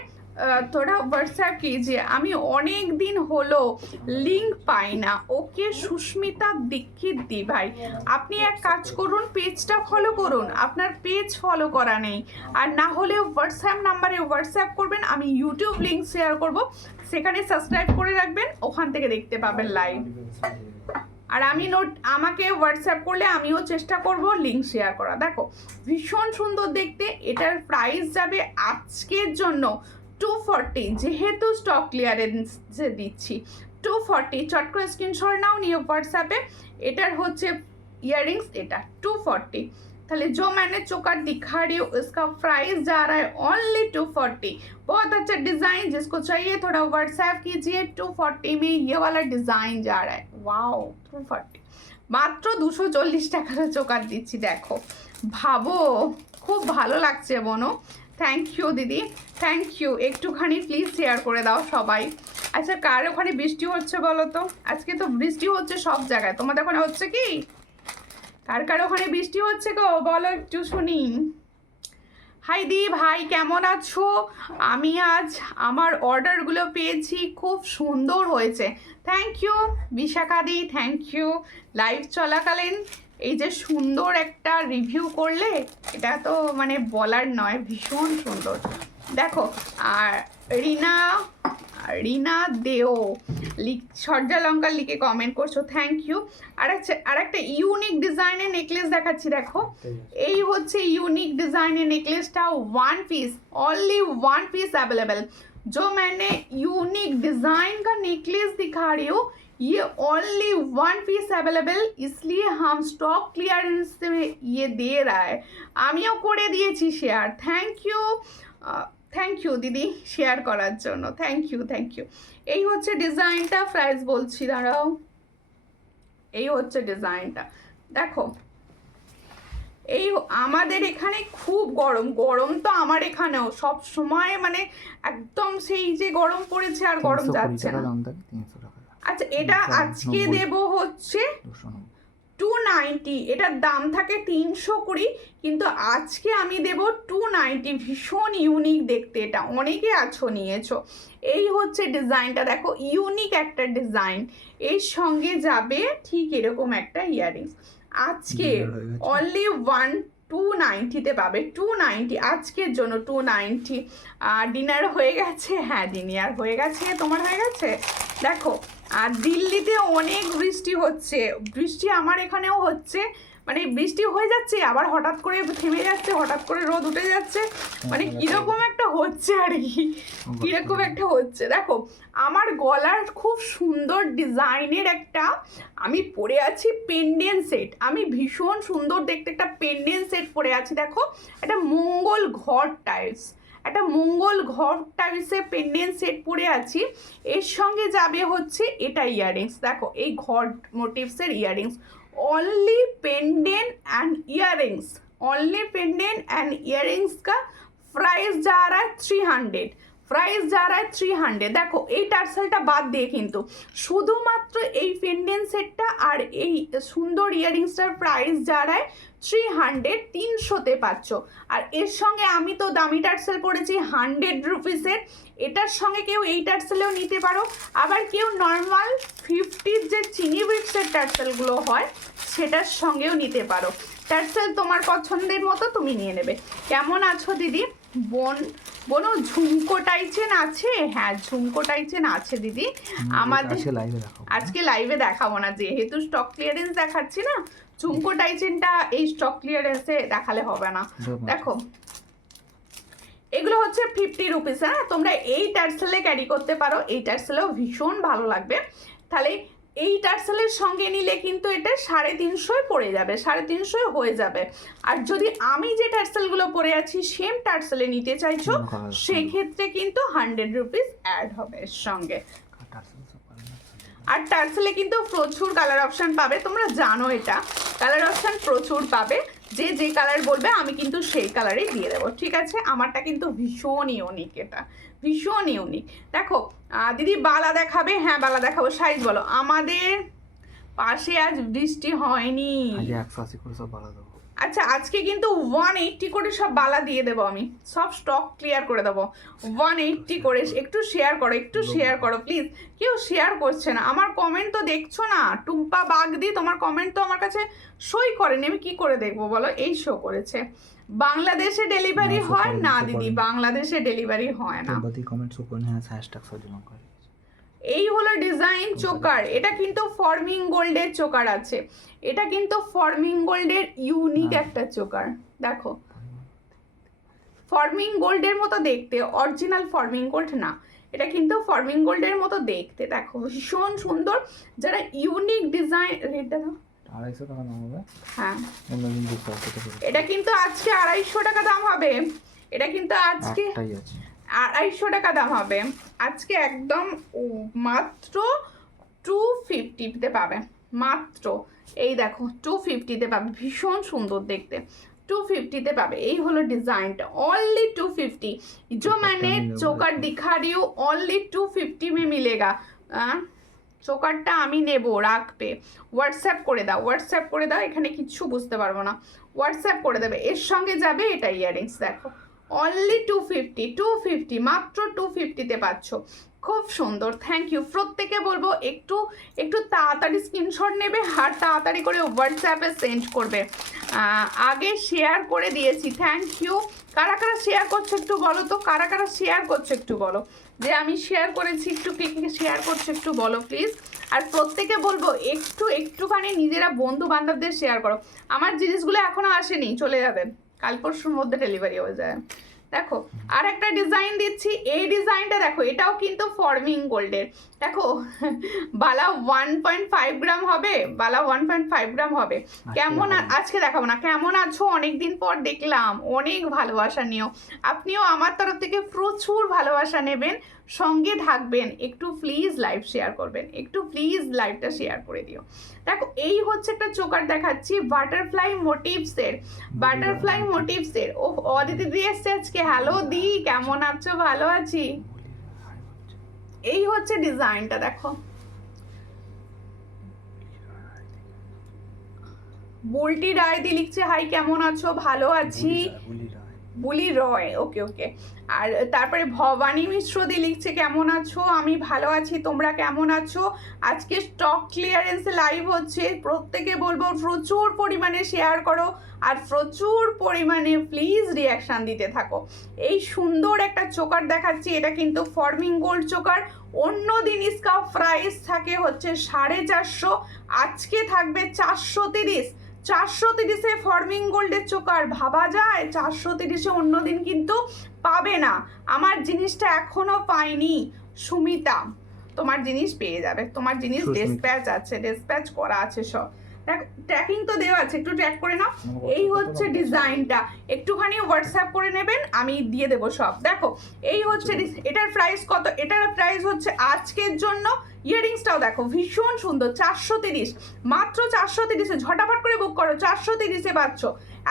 थोड़ा व्हाट्सएप कीजिए। আমি অনেক দিন হলো লিংক পাই না, ওকে সুস্মিতা দীক্ষিত দি ভাই, আপনি এক কাজ করুন পেজটা ফলো করুন, আপনার পেজ ফলো করা নেই, আর না হলে হোয়াটসঅ্যাপ নাম্বারে হোয়াটসঅ্যাপ করবেন, আমি ইউটিউব লিংক শেয়ার করব, সেখানে সাবস্ক্রাইব করে রাখবেন, ওখান থেকে দেখতে পাবেন লাইভ। আর আমি আমাকে হোয়াটসঅ্যাপ করলে আমিও চেষ্টা করব লিংক শেয়ার করা। দেখো ভীষণ সুন্দর দেখতে, এটার প্রাইস যাবে আজকের জন্য 240, যেহেতু স্টক ক্লিয়ারেন্সে দিচ্ছি 240। চট করে স্ক্রিনশট নাও, নিয়ে হোয়াটসঅ্যাপে। এটার হচ্ছে ইয়াররিংস, এটা 240। তাহলে जो मैंने चोकर दिखा रही हूँ इसका प्राइस जा रहा है ओनली 240। बहुत अच्छा डिजाइन, जिसको चाहिए थोड़ा व्हाट्सएप कीजिए। 240 में ये वाला डिजाइन जा रहा है, वाओ 240, মাত্র 240 টাকার চোকার দিচ্ছি। দেখো ভাবো খুব ভালো লাগছে বোনো, থ্যাংক ইউ দিদি, থ্যাংক ইউ। একটুখানি প্লিজ শেয়ার করে দাও সবাই। আচ্ছা কার ওখানে বৃষ্টি হচ্ছে বলো তো? আজকে তো বৃষ্টি হচ্ছে সব জায়গায়, তোমাদের ওখানে হচ্ছে কি? কার কার ওখানে বৃষ্টি হচ্ছে গো বলো একটু শুনি। হাই দি ভাই কেমন আছো? আমি আজ আমার অর্ডারগুলো পেয়েছি, খুব সুন্দর হয়েছে, থ্যাংক ইউ বিশাখা দি, থ্যাংক ইউ। লাইভ চলাকালীন এই যে সুন্দর একটা রিভিউ করলে, এটা তো মানে বলার নয়, ভীষণ সুন্দর। দেখো আর রিনা দেও সর্যালঙ্কার লিখে কমেন্ট করছো, থ্যাংক ইউ। আর একটা ইউনিক ডিজাইনের নেকলেস দেখাচ্ছি, দেখো এই হচ্ছে ইউনিক ডিজাইনের নেকলেসটা, one piece, only one piece available. जो मैंने यूनिक डिजाइन का नेकलेस दिखा रही हूँ ये ओनली वन पीस अवेलेबल, इसलिए हम स्टॉक क्लियरेंस में ये दे रहा है। আমিও করে দিয়েছি share, thank you, thank you দিদি শেয়ার করার জন্য, থ্যাংক ইউ থ্যাংক ইউ। এই হচ্ছে ডিজাইনটা, প্রাইস বলছি দাঁড়াও, এই হচ্ছে ডিজাইনটা। দেখো এই আমাদের এখানে খুব গরম, গরম তো আমার এখানেও সব সময়, মানে একদম সেই যে গরম পড়েছে আর গরম যাচ্ছে না। আচ্ছা এটা আজকে দেব হচ্ছে 290, এটার দাম থাকে 320, কিন্তু আজকে আমি দেব 290। ভীষণ ইউনিক দেখতে, এটা অনেকে আছো নিয়েছো। এই হচ্ছে ডিজাইনটা, দেখো ইউনিক একটা ডিজাইন। এর সঙ্গে যাবে ঠিক এরকম একটা ইয়াররিংস। আজকে অনলি 290-তে পাবে, 290 আজকের জন্য 290। ডিনার হয়ে গেছে? হ্যাঁ ডিনার হয়ে গেছে, তোমার হয়ে গেছে? দেখো আর দিল্লিতে অনেক বৃষ্টি হচ্ছে, বৃষ্টি আমার এখানেও হচ্ছে, মানে বৃষ্টি হয়ে যাচ্ছে আবার হঠাৎ করে থেমে যাচ্ছে, হঠাৎ করে রোদ উঠে যাচ্ছে, মানে কিরকম একটা হচ্ছে আর কি, কিরকম একটা হচ্ছে। দেখো আমার গলার খুব সুন্দর ডিজাইনের একটা আমি পরে আছি পেন্ডেন্ট সেট, আমি ভীষণ সুন্দর দেখতে একটা পেন্ডেন্ট সেট পরে আছি। দেখো একটা মঙ্গল ঘর টাইলস, একটা মঙ্গল ঘর টাইলসের পেন্ডেন্ট সেট পরে আছি। এর সঙ্গে যাবে হচ্ছে এটা ইয়াররিংস, দেখো এই ঘর মোটিভসের earrings. Only pendant and earrings, only pendant and earrings का प्राइस जा रहा है 300, প্রাইস যা রায় 300। দেখো এই টার্সেলটা বাদ দিয়ে কিন্তু শুধুমাত্র এই পেন্ডেন্ট সেটটা আর এই সুন্দর ইয়াররিংসটার প্রাইস যা রায় 300, 300-তে পাচ্ছ। আর এর সঙ্গে আমি তো দামি টার্সেল পড়েছি 100 রুপিসের, এটার সঙ্গে কেউ এই টার্সেলেও নিতে পারো, আবার কেউ নর্মাল 50 যে চিনি ব্রিক্সের টার্সেলগুলো হয় সেটার সঙ্গেও নিতে পারো। টার্সেল তোমার পছন্দের মতো তুমি নিয়ে নেবে। কেমন আছো দিদি? বোনো ঝুমকো টাইচেন আছে? হ্যাঁ ঝুমকো টাইচেন আছে দিদি আমাদের, আজকে লাইভে দেখাবো না যেহেতু স্টক ক্লিয়ারেন্স দেখাচ্ছি না, ঝুমকো টাইচেনটা এই স্টক ক্লিয়ারেন্সে দেখালে হবে না। দেখো এগুলো হচ্ছে 50 রুপিস, হ্যাঁ তোমরা এই টার্সেলে ক্যারি করতে পারো, এই টার্সেলেও ভীষণ ভালো লাগবে। তাহলে এই টার্সেলের সঙ্গে নিলে কিন্তু এটা 350 পড়ে যাবে, 350 হয়ে যাবে। আর যদি আমি যে টার্সেলগুলো পরে আছি সেম টার্সেলে নিতে চাইছো সেক্ষেত্রে কিন্তু 100 রুপিস অ্যাড হবে এর সঙ্গে। আর টার্সেলে কিন্তু প্রচুর কালার অপশান পাবে, তোমরা জানো এটা, কালার অপশান প্রচুর পাবে, যে যে কালার বলবে আমি কিন্তু সেই কালারেই দিয়ে দেবো, ঠিক আছে? আমারটা কিন্তু ভীষণ ইউনিক, এটা ভীষণ ইউনিক। দেখো দিদি বালা দেখাবে? হ্যাঁ বালা দেখাবো। সাইজ বলো। আমাদের পাশে আজ বৃষ্টি হয়নি, 180 করে সব বালা দেবো। আচ্ছা আজকে কিন্তু 180 করে সব বালা দিয়ে দেবো, আমি সব স্টক ক্লিয়ার করে দেবো 180 করে। একটু শেয়ার করো, একটু শেয়ার করো প্লিজ, কেউ শেয়ার করছে না। আমার কমেন্ট তো দেখছো না, টুম্পা বাগদি তোমার কমেন্ট তো আমার কাছে সই করেনি, আমি কি করে দেখবো বলো? এই শো করেছে। বাংলাদেশে ডেলিভারি হয় না দিদি, বাংলাদেশে ডেলিভারি হয় না। কমেন্ট শো করে হ্যাঁ হ্যাশট্যাগ সজলং করে। এই হলো ডিজাইন চোকার, এটা কিন্তু ফর্মিং গোল্ডের চোকার আছে, এটা কিন্তু ফর্মিং গোল্ডের ইউনিক একটা চোকার। দেখো ফর্মিং গোল্ডের মতো দেখতে, অরিজিনাল ফর্মিং গোল্ড না, এটা কিন্তু ফর্মিং গোল্ডের মতো দেখতে। দেখো ভীষণ সুন্দর, যারা ইউনিক ডিজাইন। রেটটা দাও 250 টাকা দাম হবে। হ্যাঁ অন্যদিন 200 টাকা, এটা কিন্তু আজকে 250 টাকা দাম হবে, এটা কিন্তু আজকে 250 টাকা দাম হবে আজকে, একদম মাত্র 250-তে পাবে, মাত্র এই দেখো 250-তে পাবে, ভীষণ সুন্দর দেখতে, 250-তে পাবে। এই হলো ডিজাইনটা, অনলি 250। जो मैंने चोकर दिखा रही हूँ ओनली 250 में मिलेगा। চোকারটা আমি নেব, রাখবে, হোয়াটসঅ্যাপ করে দাও, হোয়াটসঅ্যাপ করে দাও, এখানে কিচ্ছু বুঝতে পারবো না, হোয়াটসঅ্যাপ করে দেবে। এর সঙ্গে যাবে এটা ইয়াররিংস, দেখো অনলি 250, মাত্র 250-তে পাচ্ছ, খুব সুন্দর। Thank you. প্রত্যেকে বলবো একটু একটু তাড়াতাড়ি স্ক্রিনশট নেবে আর তাড়াতাড়ি করে হোয়াটসঅ্যাপে সেন্ড করবে। আগে শেয়ার করে দিয়েছি, থ্যাংক ইউ। কারা কারা শেয়ার করছো একটু বলো তো, কারা কারা শেয়ার করছো একটু বলো, যে আমি শেয়ার করেছি, একটু কে কে শেয়ার করছো একটু বলো প্লিজ। আর প্রত্যেকে বলবো একটুখানি নিজেরা বন্ধু বান্ধবদের শেয়ার করো। আমার জিনিসগুলো এখনো আসেনি, চলে যাবে, কাল পরশুর মধ্যে ডেলিভারি হয়ে যায়। দেখো আর একটা ডিজাইন দিচ্ছি, এই ডিজাইনটা দেখো, এটাও কিন্তু ফর্মিং গোল্ডের। দেখো বালা 1.5 গ্রাম হবে, বালা 1.5 গ্রাম হবে। কেমন আজকে দেখাবো না, কেমন আছো? অনেকদিন পর দেখলাম, অনেক ভালোবাসা নিও, আপনিও আমার তরফ থেকে প্রচুর ভালোবাসা নেবেন, সঙ্গে থাকবেন। একটু প্লিজ লাইভ শেয়ার করবেন, একটু প্লিজ লাইভটা শেয়ার করে দিও। দেখো এই হচ্ছে একটা চোকার দেখাচ্ছি বাটারফ্লাই মোটিভসের, বাটারফ্লাই মোটিভসের। ও অদিতি দি এসছে আজকে, হ্যালো দি কেমন আছো? ভালো আছি। এই হচ্ছে ডিজাইনটা, দেখো বুলটি রায় দি লিখছে হাই কেমন আছো, ভালো আছি। বুলি রয়, ওকে ওকে। আর তারপরে ভবানী মিশ্র দি লিখছে কেমন আছো, আমি ভালো আছি, তোমরা কেমন আছো। আজকে স্টক ক্লিয়ারেন্স লাইভ হচ্ছে, প্রত্যেকে বলবো প্রচুর পরিমাণে শেয়ার করো আর প্রচুর পরিমাণে প্লিজ রিয়াকশান দিতে থাকো। এই সুন্দর একটা চোকার দেখাচ্ছি, এটা কিন্তু ফর্মিং গোল্ড চোকার। অন্য দিন ইসকা প্রাইস থাকে হচ্ছে 450, আজকে থাকবে 430। 430-এ ফর্মিং গোল্ডের চোকার ভাবা যায়? 430-এ অন্যদিন কিন্তু পাবে না। আমার জিনিসটা এখনো পাইনি সুমিতা, তোমার জিনিস পেয়ে যাবে, তোমার জিনিস ডিসপ্যাচ আছে, ডিসপ্যাচ করা আছে সব। দেখো ট্র্যাকিং তো দেওয়া আছে, একটু ট্র্যাক করে নাও। এই হচ্ছে ডিজাইনটা, একটুখানি হোয়াটসঅ্যাপ করে নেবেন, আমি দিয়ে দেবো সব। দেখো এই হচ্ছে এটার প্রাইস কত, এটার প্রাইস হচ্ছে আজকের জন্য। ইয়ারিংসটাও দেখো ভীষণ সুন্দর, 430, মাত্র 430-এ ঝটাফট করে বুক করো, 430-এ পাচ্ছ।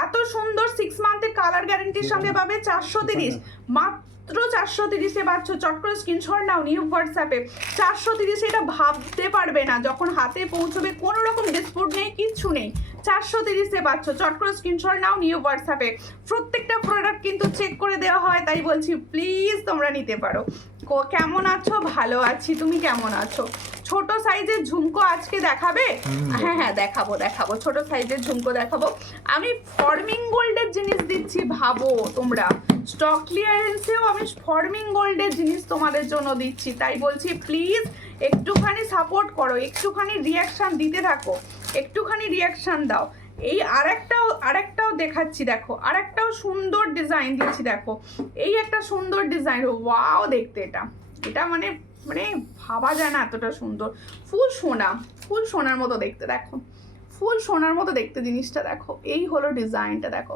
এত সুন্দর 6 মান্থের কালার গ্যারেন্টির সঙ্গে পাবে 430, মাত্র 430-এ পাচ্ছ। চট করে স্ক্রিনশট নাও, নিউ হোয়াটসঅ্যাপে। 430, এটা ভাবতে পারবে না যখন হাতে পৌঁছবে, কোনো রকম ডিসপুট নেই, কিচ্ছু নেই। 430-এ পাচ্ছ, চট করে স্ক্রিনশট নাও, নিউ হোয়াটসঅ্যাপে। প্রত্যেকটা প্রোডাক্ট কিন্তু চেক করে দেওয়া হয়, তাই বলছি প্লিজ তোমরা নিতে পারো। কেমন আছো, ভালো আছি, তুমি কেমন আছো। ছোট সাইজের ঝুমকো আজকে দেখাবে? হ্যাঁ হ্যাঁ দেখাবো দেখাবো, ছোট সাইজের ঝুমকো দেখাবো। আমি ফর্মিং গোল্ডের জিনিস দিচ্ছি, ভাবো তোমরা। স্টক ক্লিয়ারেন্সেও আমি ফর্মিং গোল্ডের জিনিস তোমাদের জন্য দিচ্ছি, তাই বলছি প্লিজ একটুখানি সাপোর্ট করো, একটুখানি রিয়াকশান দিতে থাকো, একটুখানি রিয়াকশান দাও। এই আরেকটাও দেখাচ্ছি, দেখো আরেকটাও সুন্দর ডিজাইন দিচ্ছি, দেখো এই একটা সুন্দর ডিজাইন, ওয়াও দেখতে। এটা মানে মানে ভাবা যায় না এতটা সুন্দর। ফুল সোনার মতো দেখতে, দেখো ফুল সোনার মতো দেখতে জিনিসটা, দেখো এই হলো ডিজাইনটা, দেখো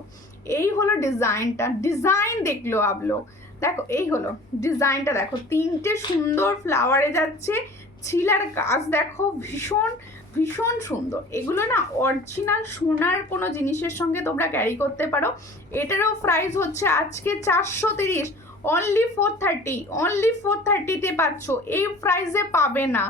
এই হলো ডিজাইনটা। ডিজাইন দেখলো আপলোক, দেখো এই হলো ডিজাইনটা, দেখো 3টে সুন্দর ফ্লাওয়ারে যাচ্ছে, ছিলার কাজ দেখো ভীষণ ভীষণ সুন্দর। এগুলো না অরিজিনাল সোনার কোনো জিনিসের সঙ্গে তোমরা ক্যারি করতে পারো। এটারও প্রাইস হচ্ছে আজকে 430, অনলি 430, অনলি 430-তে পাচ্ছ। এই প্রাইসে পাবে না,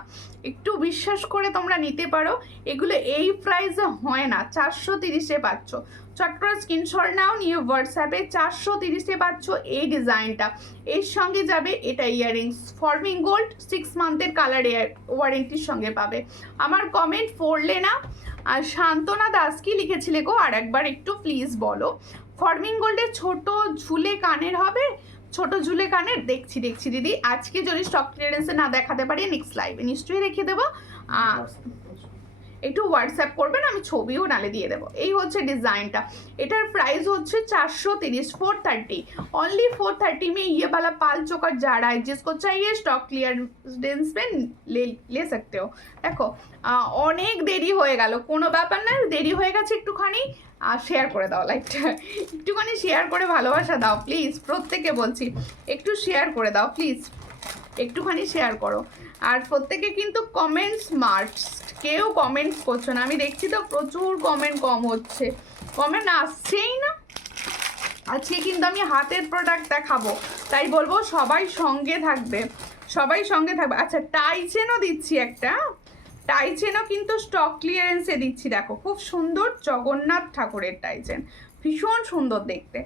একটু বিশ্বাস করে তোমরা নিতে পারো, এগুলো এই প্রাইসে হয় না। 430-এ পাচ্ছ, চট করে স্ক্রিনশট নাও, নিউ হোয়াটসঅ্যাপে। 430-এ পাচ্ছ এই ডিজাইনটা, এর সঙ্গে যাবে এটা ইয়াররিংস, ফর্মিং গোল্ড 6 মান্থের কালার ওয়ারেন্টির সঙ্গে পাবে। আমার কমেন্ট পড়লে না। আর শান্তনা দাস কি লিখেছিলে গো, আর একবার একটু প্লিজ বলো। ফর্মিং গোল্ডের ছোট ঝুলে কানের হবে, ছোট ঝুলে কানের দেখছি দিদি, আজকে যদি স্টক ক্লিয়ারেন্সে না দেখাতে পারি নেক্সট লাইভে নিশ্চয়ই রেখে দেবো। একটু হোয়াটসঅ্যাপ করবেন, আমি ছবিও নালে দিয়ে দেবো। এই হচ্ছে ডিজাইনটা, এটার প্রাইস হচ্ছে 430, 430, অনলি 430 में ये वाला पाल चोकर जा रहा है, जिसको चाहिए स्टॉक क्लियरेंस में ले सकते हो। দেখো অনেক দেরি হয়ে গেল, কোনো ব্যাপার না, দেরি হয়ে গেছে একটুখানি শেয়ার করে দাও লাইকটা, একটুখানি শেয়ার করে ভালোবাসা দাও প্লিজ, প্রত্যেকে বলছি একটু শেয়ার করে দাও প্লিজ, একটুখানি শেয়ার করো। আর প্রত্যেকে কিন্তু কমেন্টস মার্কস, কেউ কমেন্টস করছো না, আমি দেখছি তো প্রচুর কমেন্ট কম হচ্ছে, কমেন্ট আসছেই না। আজকে কিন্তু আমি হাতের প্রোডাক্ট দেখাবো, তাই বলবো সবাই সঙ্গে থাকবে, সবাই সঙ্গে থাকবে। আচ্ছা টাই চেনও দিচ্ছি একটা, টাই চেনও কিন্তু স্টক ক্লিয়ারেন্সে দিচ্ছি, দেখো খুব সুন্দর জগন্নাথ ঠাকুরের টাই চেন, ভীষণ সুন্দর দেখতে।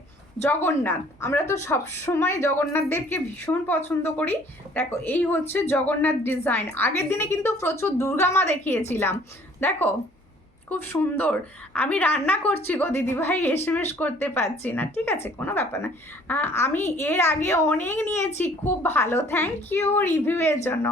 জগন্নাথ, আমরা তো সবসময় জগন্নাথ দেবকে ভীষণ পছন্দ করি। দেখো এই হচ্ছে জগন্নাথ ডিজাইন, আগের দিনে কিন্তু প্রচুর দুর্গা মা দেখিয়েছিলাম, দেখো খুব সুন্দর। আমি রান্না করছি গো দিদিভাই, এসএমএস করতে পারছি না, ঠিক আছে কোনো ব্যাপার না। আমি এর আগে অনেক নিয়েছি, খুব ভালো, থ্যাংক ইউ রিভিউয়ের জন্য।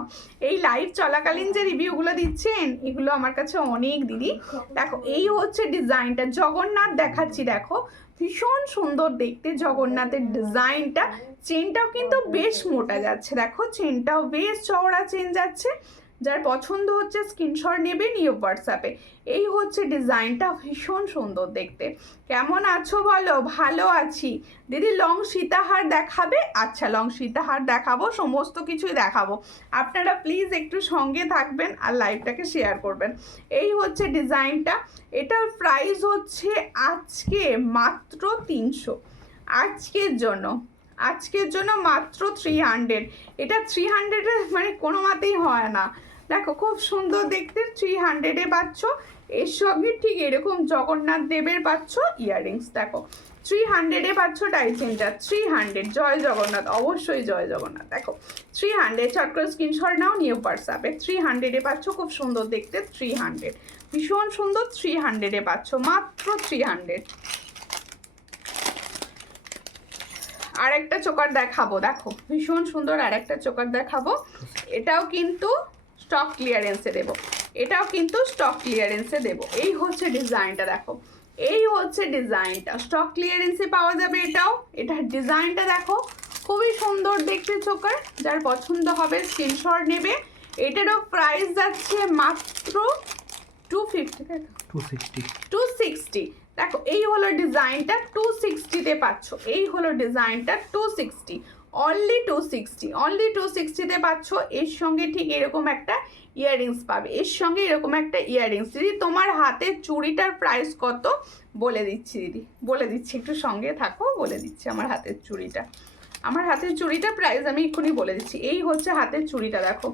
এই লাইভ চলাকালীন যে রিভিউগুলো দিচ্ছেন এগুলো আমার কাছে অনেক দিদি। দেখো এই হচ্ছে ডিজাইনটা, জগন্নাথ দেখাচ্ছি, দেখো ভীষণ সুন্দর দেখতে জগন্নাথের ডিজাইনটা। চেনটাও কিন্তু বেশ মোটা যাচ্ছে, দেখো চেনটাও বেশ চওড়া চেন যাচ্ছে। যার পছন্দ হচ্ছে স্ক্রিনশট নেবে, নিউ হোয়াটসঅ্যাপে। এই হচ্ছে ডিজাইনটা, ভীষণ সুন্দর দেখতে। কেমন আছো বলো, ভালো আছি দিদি। লং সীতাহার দেখাবে? আচ্ছা লং সীতাহার দেখাবো, সমস্ত কিছুই দেখাবো, আপনারা প্লিজ একটু সঙ্গে থাকবেন আর লাইভটাকে শেয়ার করবেন। এই হচ্ছে ডিজাইনটা, এটার প্রাইস হচ্ছে আজকে মাত্র 300, আজকের জন্য মাত্র 300। এটা 300-এর মানে কোনো মাতেই হয় না, দেখো খুব সুন্দর দেখতে, 300-এ পাচ্ছ। এর সঙ্গে ঠিক এরকম জগন্নাথ দেবের পাচ্ছ ইয়াররিংস। দেখো 300-এ পাচ্ছ ডাইচেনটা, 300, জয় জগন্নাথ, অবশ্যই জয় জগন্নাথ। দেখো 300, চট করে স্ক্রিনশট নাও, নিয়ে হোয়াটসঅ্যাপে। 300-এ পাচ্ছ, খুব সুন্দর দেখতে, 300, ভীষণ সুন্দর। 300-এ পাচ্ছ, মাত্র 300। আর একটা চোকার দেখাবো, দেখো ভীষণ সুন্দর আর একটা চোকার দেখাবো। এটাও কিন্তু স্টক ক্লিয়ারেন্সে দেবো, এটাও কিন্তু স্টক ক্লিয়ারেন্সে দেবো। এই হচ্ছে ডিজাইনটা, দেখো এই হচ্ছে ডিজাইনটা, স্টক ক্লিয়ারেন্সে পাওয়া যাবে এটাও। এটার ডিজাইনটা দেখো, খুবই সুন্দর দেখতে চোকার, যার পছন্দ হবে স্ক্রিনশট নেবে। এটারও প্রাইস যাচ্ছে মাত্র 250, 260। দেখো এই হলো ডিজাইনটা, 260-তে পাচ্ছ। এই হলো ডিজাইনটা 260, অনলি 260, অনলি 260-তে পাচ্ছ। এর সঙ্গে ঠিক এরকম একটা ইয়াররিংস পাবে, এর সঙ্গে এরকম একটা ইয়াররিংস। দিদি তোমার হাতের চুড়িটার প্রাইস কত বলে দিচ্ছি, দিদি বলে দিচ্ছি, একটু সঙ্গে থাকো, বলে দিচ্ছি। আমার হাতের চুড়িটা, আমার হাতের চুড়িটা প্রাইস আমি এক্ষুনি বলে দিচ্ছি। এই হচ্ছে হাতের চুড়িটা, দেখো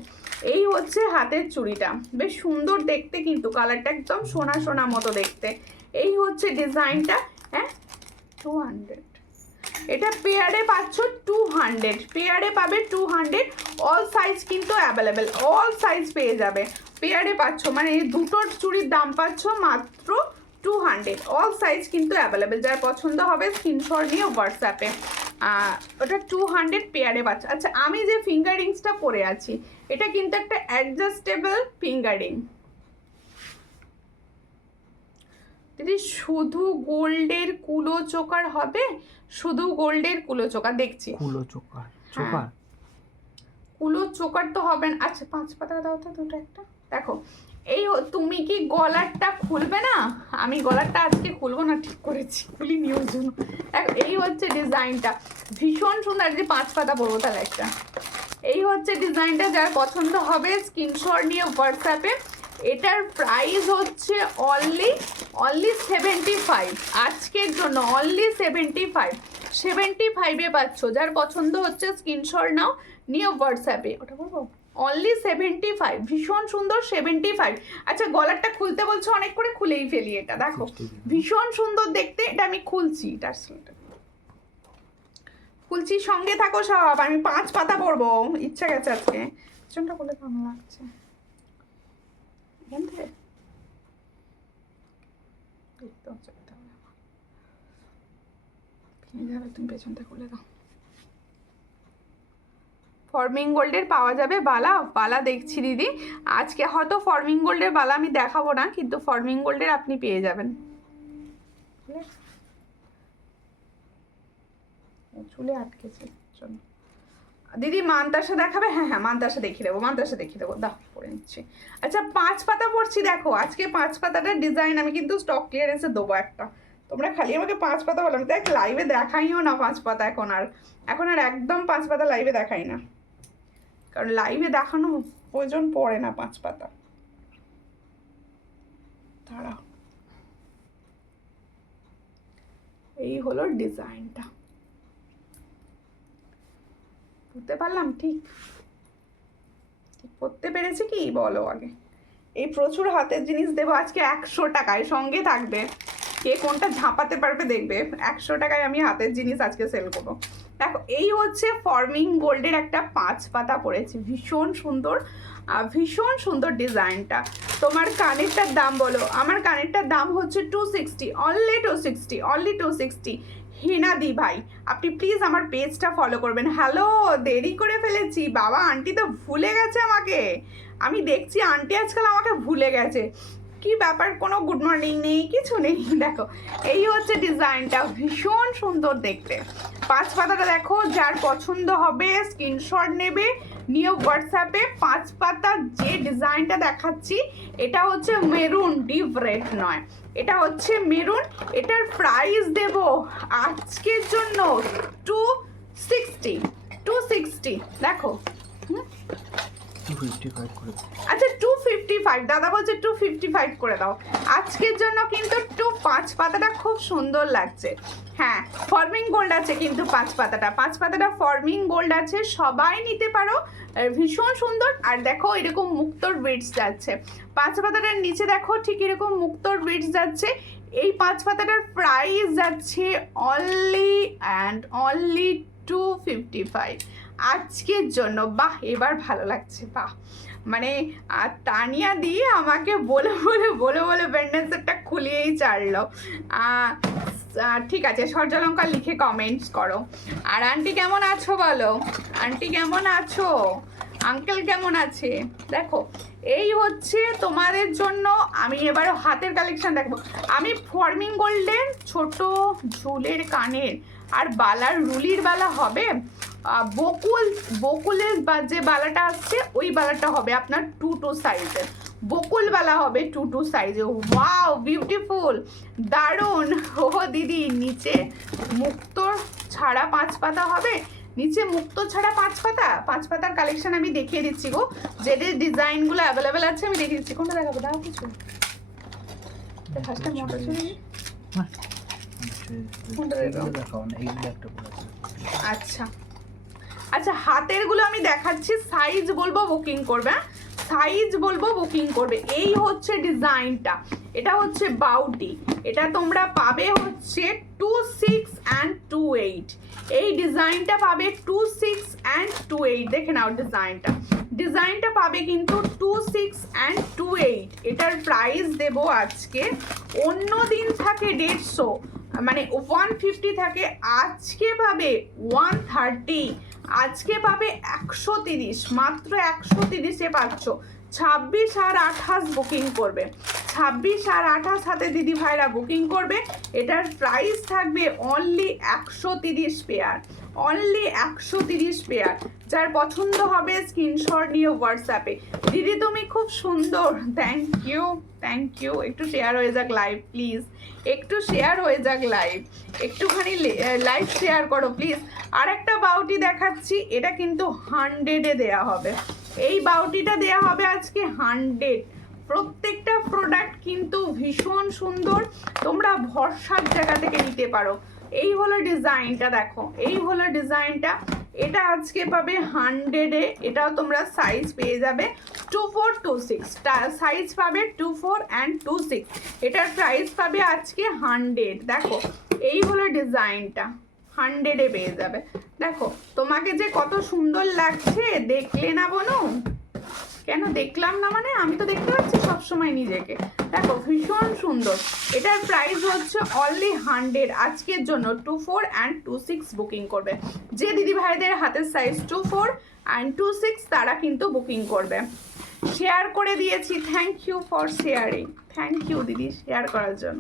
এই হচ্ছে হাতের চুড়িটা, বেশ সুন্দর দেখতে, কিন্তু কালারটা একদম সোনা সোনা মতো দেখতে। এই হচ্ছে ডিজাইনটা, হ্যাঁ 200। এটা পেয়ারে পাচ্ছ 200, পেয়ারে পাবে 200। অল সাইজ কিন্তু অ্যাভেলেবেল, অল সাইজ পেয়ে যাবে, পেয়ারে পাচ্ছ। মানে এই দুটোর চুড়ির দাম পাচ্ছ মাত্র 200, অল সাইজ কিন্তু অ্যাভেলেবেল। যার পছন্দ হবে স্ক্রিনশট নিয়ে হোয়াটসঅ্যাপে। ওটা 200 পেয়ারে পাচ্ছ। আচ্ছা, আমি যে ফিঙ্গার রিংসটা পরে আছি, এটা কিন্তু একটা অ্যাডজাস্টেবল ফিঙ্গার রিং। দিদি শুধু গোল্ডের কুলো চোকার হবে? শুধু গোল্ডের কুলো চোকার দেখছি, কুলো চোকার, চোকার কুলো চোকার তো হবে না। আচ্ছা 5 পাতা দাও তো দুটো একটা। দেখো এই তুমি কি গলারটা খুলবে না? আমি গলারটা আজকে খুলবো না, ঠিক করেছি, খুলি নি ওর জন্য। দেখো এই হচ্ছে ডিজাইনটা, ভীষণ সুন্দর। যে 5 পাতা পরবো তাহলে একটা। এই হচ্ছে ডিজাইনটা, যার পছন্দ হবে স্ক্রিনশট নিয়ে হোয়াটসঅ্যাপে। এটার প্রাইস হচ্ছে অনলি 75, আজকের জন্য অনলি 75-এ পাচ্ছ। যার পছন্দ হচ্ছে স্ক্রিনশট নাও, নিয়ে হোয়াটসঅ্যাপে। ওটা বলবো অনলি 75, ভীষণ সুন্দর 75। আচ্ছা গলারটা খুলতে বলছো অনেক করে, খুলেই ফেলি এটা। দেখো ভীষণ সুন্দর দেখতে, এটা আমি খুলছি, খুলছি, সঙ্গে থাকো সব। আমি 5 পাতা পরবো, ইচ্ছা গেছে আজকে। পেছনটা বলে কেমন লাগছে এখান থেকে দেখতে হচ্ছে, তুমি পেছনটা খুলে দাও। ফর্মিং গোল্ডের পাওয়া যাবে বালা, বালা দেখছি দিদি। আজকে হয়তো ফর্মিং গোল্ডের বালা আমি দেখাবো না, কিন্তু ফর্মিং গোল্ডের আপনি পেয়ে যাবেন। চুলে আটকেছে জন্য। দিদি মানতাসা দেখাবে? হ্যাঁ হ্যাঁ মানতাসা দেখিয়ে দেবো, মানতাসা দেখিয়ে দেবো, দাও পরে নিচ্ছি। আচ্ছা 5 পাতা পড়ছি, দেখো আজকে 5 পাতাটার ডিজাইন আমি কিন্তু স্টক ক্লিয়ারেন্সে দেবো একটা। তোমরা খালি আমাকে 5 পাতা বলো, আমি দেখ লাইভে দেখাইও না 5 পাতা এখন আর একদম 5 পাতা লাইভে দেখাই না, কারণ লাইভে দেখানো প্রয়োজন পড়ে না 5 পাতা। দাঁড়াও, এই হলো ডিজাইনটা, বুঝতে পারলাম ঠিক করতে পেরেছি কি বলো আগে। এই প্রচুর হাতের জিনিস দেবো আজকে 100 টাকায়, সঙ্গে থাকবে। কে কোনটা ঝাঁপাতে পারবে দেখবে। 100 টাকায় আমি হাতের জিনিস আজকে সেল করবো। দেখো এই হচ্ছে ফর্মিং গোল্ডের একটা 5 পাতা পড়েছি, ভীষণ সুন্দর, ভীষণ সুন্দর ডিজাইনটা। তোমার কানেরটার দাম বলো? আমার কানেরটার দাম হচ্ছে 260, অনলি 260, অনলি 260। হেনাদি ভাই আপনি প্লিজ আমার পেজটা ফলো করবেন। হ্যালো, দেরি করে ফেলেছি বাবা, আন্টি তো ভুলে গেছে আমাকে। আমি দেখছি আন্টি আজকাল আমাকে ভুলে গেছে, কি ব্যাপার, কোনো গুড মর্নিং নেই, কিছু নেই। দেখো এই হচ্ছে ডিজাইনটা, ভীষণ সুন্দর দেখতে। 5 পাতাটা দেখো, যার পছন্দ হবে স্ক্রিনশট নেবে, নিয়ে হোয়াটসঅ্যাপে। 5 পাতা যে ডিজাইনটা দেখাচ্ছি, এটা হচ্ছে মেরুন, ডিপ রেড নয়, এটা হচ্ছে মেরুন। এটার প্রাইস দেব আজকের জন্য 260। দেখো 255 করে। আচ্ছা 250 255, দাদা বলছে 255 করে দাও। আজকের জন্য কিন্তু 5 পাতাটা খুব সুন্দর লাগছে। হ্যাঁ, ফর্মিং গোল্ড আছে কিন্তু 5 পাতাটা ফর্মিং গোল্ড আছে, সবাই নিতে পারো, ভীষণ সুন্দর। আর দেখো এরকম মুক্তোর বিটস যাচ্ছে 5 পাতাটার নিচে, দেখো ঠিক এরকম মুক্তোর বিটস যাচ্ছে। এই 5 পাতাটার প্রাইস যাচ্ছে অনলি 255 আজকের জন্য। বাহ, এবার ভালো লাগছে, বাহ। মানে তানিয়া দিয়ে আমাকে বলে ব্যান্ডেল সেটটা খুলিয়েই ছাড়লো। ঠিক আছে, সূর্যালঙ্কার লিখে কমেন্টস করো। আর আন্টি কেমন আছো বলো, আন্টি কেমন আছো, আঙ্কেল কেমন আছে? দেখো এই হচ্ছে তোমাদের জন্য। আমি এবার হাতের কালেকশন দেখবো। আমি ফর্মিং গোল্ডের ছোট ঝুলের কানের আর বালার রুলির বালা হবে, বকুলের যে বালাটা আসছে ওই বালাটা হবে আপনার 2 সাইজের, বকুল বালা হবে 2 সাইজে। ওয়াও, বিউটিফুল, দারুণ। ও দিদি, নিচে মুক্তো ছাড়া 5 পাতা হবে, নিচে মুক্তো ছাড়া 5 পাতার কালেকশন আমি দেখিয়ে দিচ্ছি গো। যেদের ডিজাইনগুলো অ্যাভেলেবেল আছে আমি দেখিয়ে দিচ্ছি। কোনটা দেখাবো, দাও কিছু আচ্ছা আচ্ছা, হাতের গুলো আমি দেখাচ্ছি, সাইজ বলবো বুকিং করবে, সাইজ বলবো বুকিং করবে। এই হচ্ছে ডিজাইনটা, এটা হচ্ছে বাউটি, এটা তোমরা পাবে হচ্ছে 26 and 28। এই ডিজাইনটা পাবে 26 and 28, দেখে নাও ডিজাইনটা পাবে কিন্তু 26 and 28। এটার প্রাইস দেব আজকে, অন্য দিন থাকে 150, মানে 150 থাকে, আজকে পাবে 130, আজকে পাবে 130, মাত্র 130-এ পাচ্ছ। 26 আর 28 বুকিং করবে, 26 আর 28 হাতে দিদি ভাইরা বুকিং করবে। এটার প্রাইস থাকবে অনলি 130 পেয়ার, অনলি 130 পেয়ার। যার পছন্দ হবে স্ক্রিনশট নিয়ে হোয়াটসঅ্যাপে। দিদি তুমি খুব সুন্দর, থ্যাংক ইউ। একটু শেয়ার হয়ে যাক লাইভ প্লিজ, একটু শেয়ার হয়ে যাক লাইভ, একটুখানি লাইভ শেয়ার করো প্লিজ। আর একটা বাউটি দেখাচ্ছি, এটা কিন্তু 100-এ দেয়া হবে। এই বাউটিটা দেয়া হবে আজকে 100। প্রত্যেকটা প্রোডাক্ট কিন্তু ভীষণ সুন্দর, তোমরা ভরসার জায়গা থেকে নিতে পারো। এই হলো ডিজাইনটা, দেখো এই হলো ডিজাইনটা। এটা আজকে পাবে 100-এ, এটাও তোমরা সাইজ পেয়ে যাবে 24, 26, সাইজ পাবে 24 and 26। এটার প্রাইস পাবে আজকে 100। দেখো এই হলো ডিজাইনটা, 100-এ পেয়ে যাবে। দেখো তোমাকে যে কত সুন্দর লাগছে, দেখলে না বোনো? কেন দেখলাম না মানে, আমি তো দেখতে পাচ্ছি সবসময় নিজেকে। দেখো ভীষণ সুন্দর। এটার প্রাইস হচ্ছে অনলি 100 আজকের জন্য। 24 and 26 বুকিং করবে, যে দিদি ভাইদের হাতের সাইজ 24 and 26 তারা কিন্তু বুকিং করবে। শেয়ার করে দিয়েছি, thank you for sharing, thank you দিদি শেয়ার করার জন্য।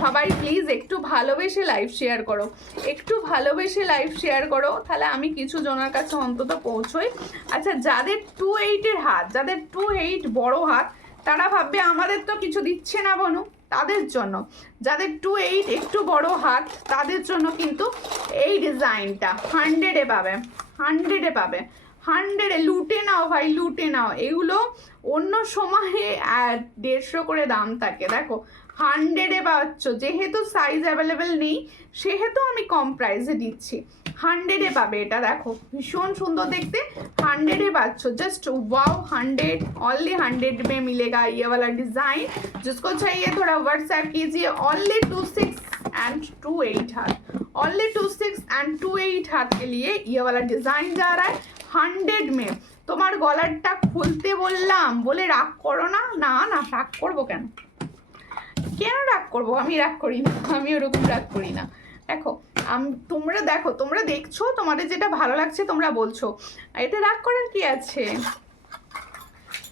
সবাই প্লিজ একটু ভালোবেসে লাইভ শেয়ার করো, একটু ভালোবেসে লাইভ শেয়ার করো, তাহলে আমি কিছু জনের কাছে অন্তত পৌঁছোই। আচ্ছা, যাদের 28-এর হাত, যাদের 28 বড় হাত, তারা ভাববে আমাদের তো কিছু দিচ্ছে না বনু, তাদের জন্য। যাদের 28 একটু বড় হাত, তাদের জন্য কিন্তু এই ডিজাইনটা 100-এ পাবে, 100-এ পাবে, 100-এ। লুটে নাও ভাই, লুটে নাও। এগুলো অন্য সময়ে 150 করে দাম থাকে, দেখো 100-এ পাচ্ছ। যেহেতু সাইজ অ্যাভেলেবেল নেই সেহেতু আমি কম প্রাইসে দিচ্ছি, 100-এ পাবে। এটা দেখো ভীষণ সুন্দর দেখতে, 100-এ পাচ্ছ। जस्ट वाओ, 100, ओनली 100 में मिलेगा ये वाला डिज़ाइन। जिसको चाहिए थोड़ा व्हाट्सएप कीजिए। ओनली 26 and 28 हाथ, ओनली 26 and 28 हाथ के लिए ये वाला डिज़ाइन जा रहा है 100 में। তোমার গলারটা খুলতে বললাম বলে রাগ করো না, না না রাগ করবো কেন, কেন রাগ করবো? আমি রাগ করি না, আমি ওরকম রাগ করি না। দেখো তোমরা দেখো, তোমরা দেখছো, তোমাদের যেটা ভালো লাগছে তোমরা বলছো, এতে রাগ করার কি আছে?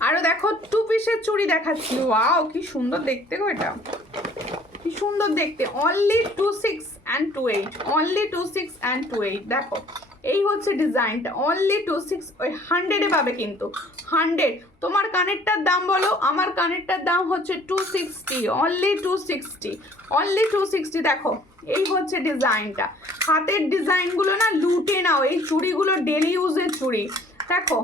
আরো দেখো 2 পিসের চুড়ি দেখাচ্ছি। ওয়াও কি সুন্দর দেখতে গো, এটা কি সুন্দর দেখতে। Only 26 and 28, only 26 and 28। দেখো এই হচ্ছে ডিজাইনটা, অনলি 26, ওই 100-এ পাবে কিন্তু 100। তোমার কানেরটার দাম বলো, আমার কানেরটার দাম হচ্ছে 260, অনলি 260, অনলি 260। দেখো এই হচ্ছে ডিজাইনটা। হাতের ডিজাইনগুলো না লুটে নাও, এই চুড়িগুলো ডেলি ইউজের চুড়ি। দেখো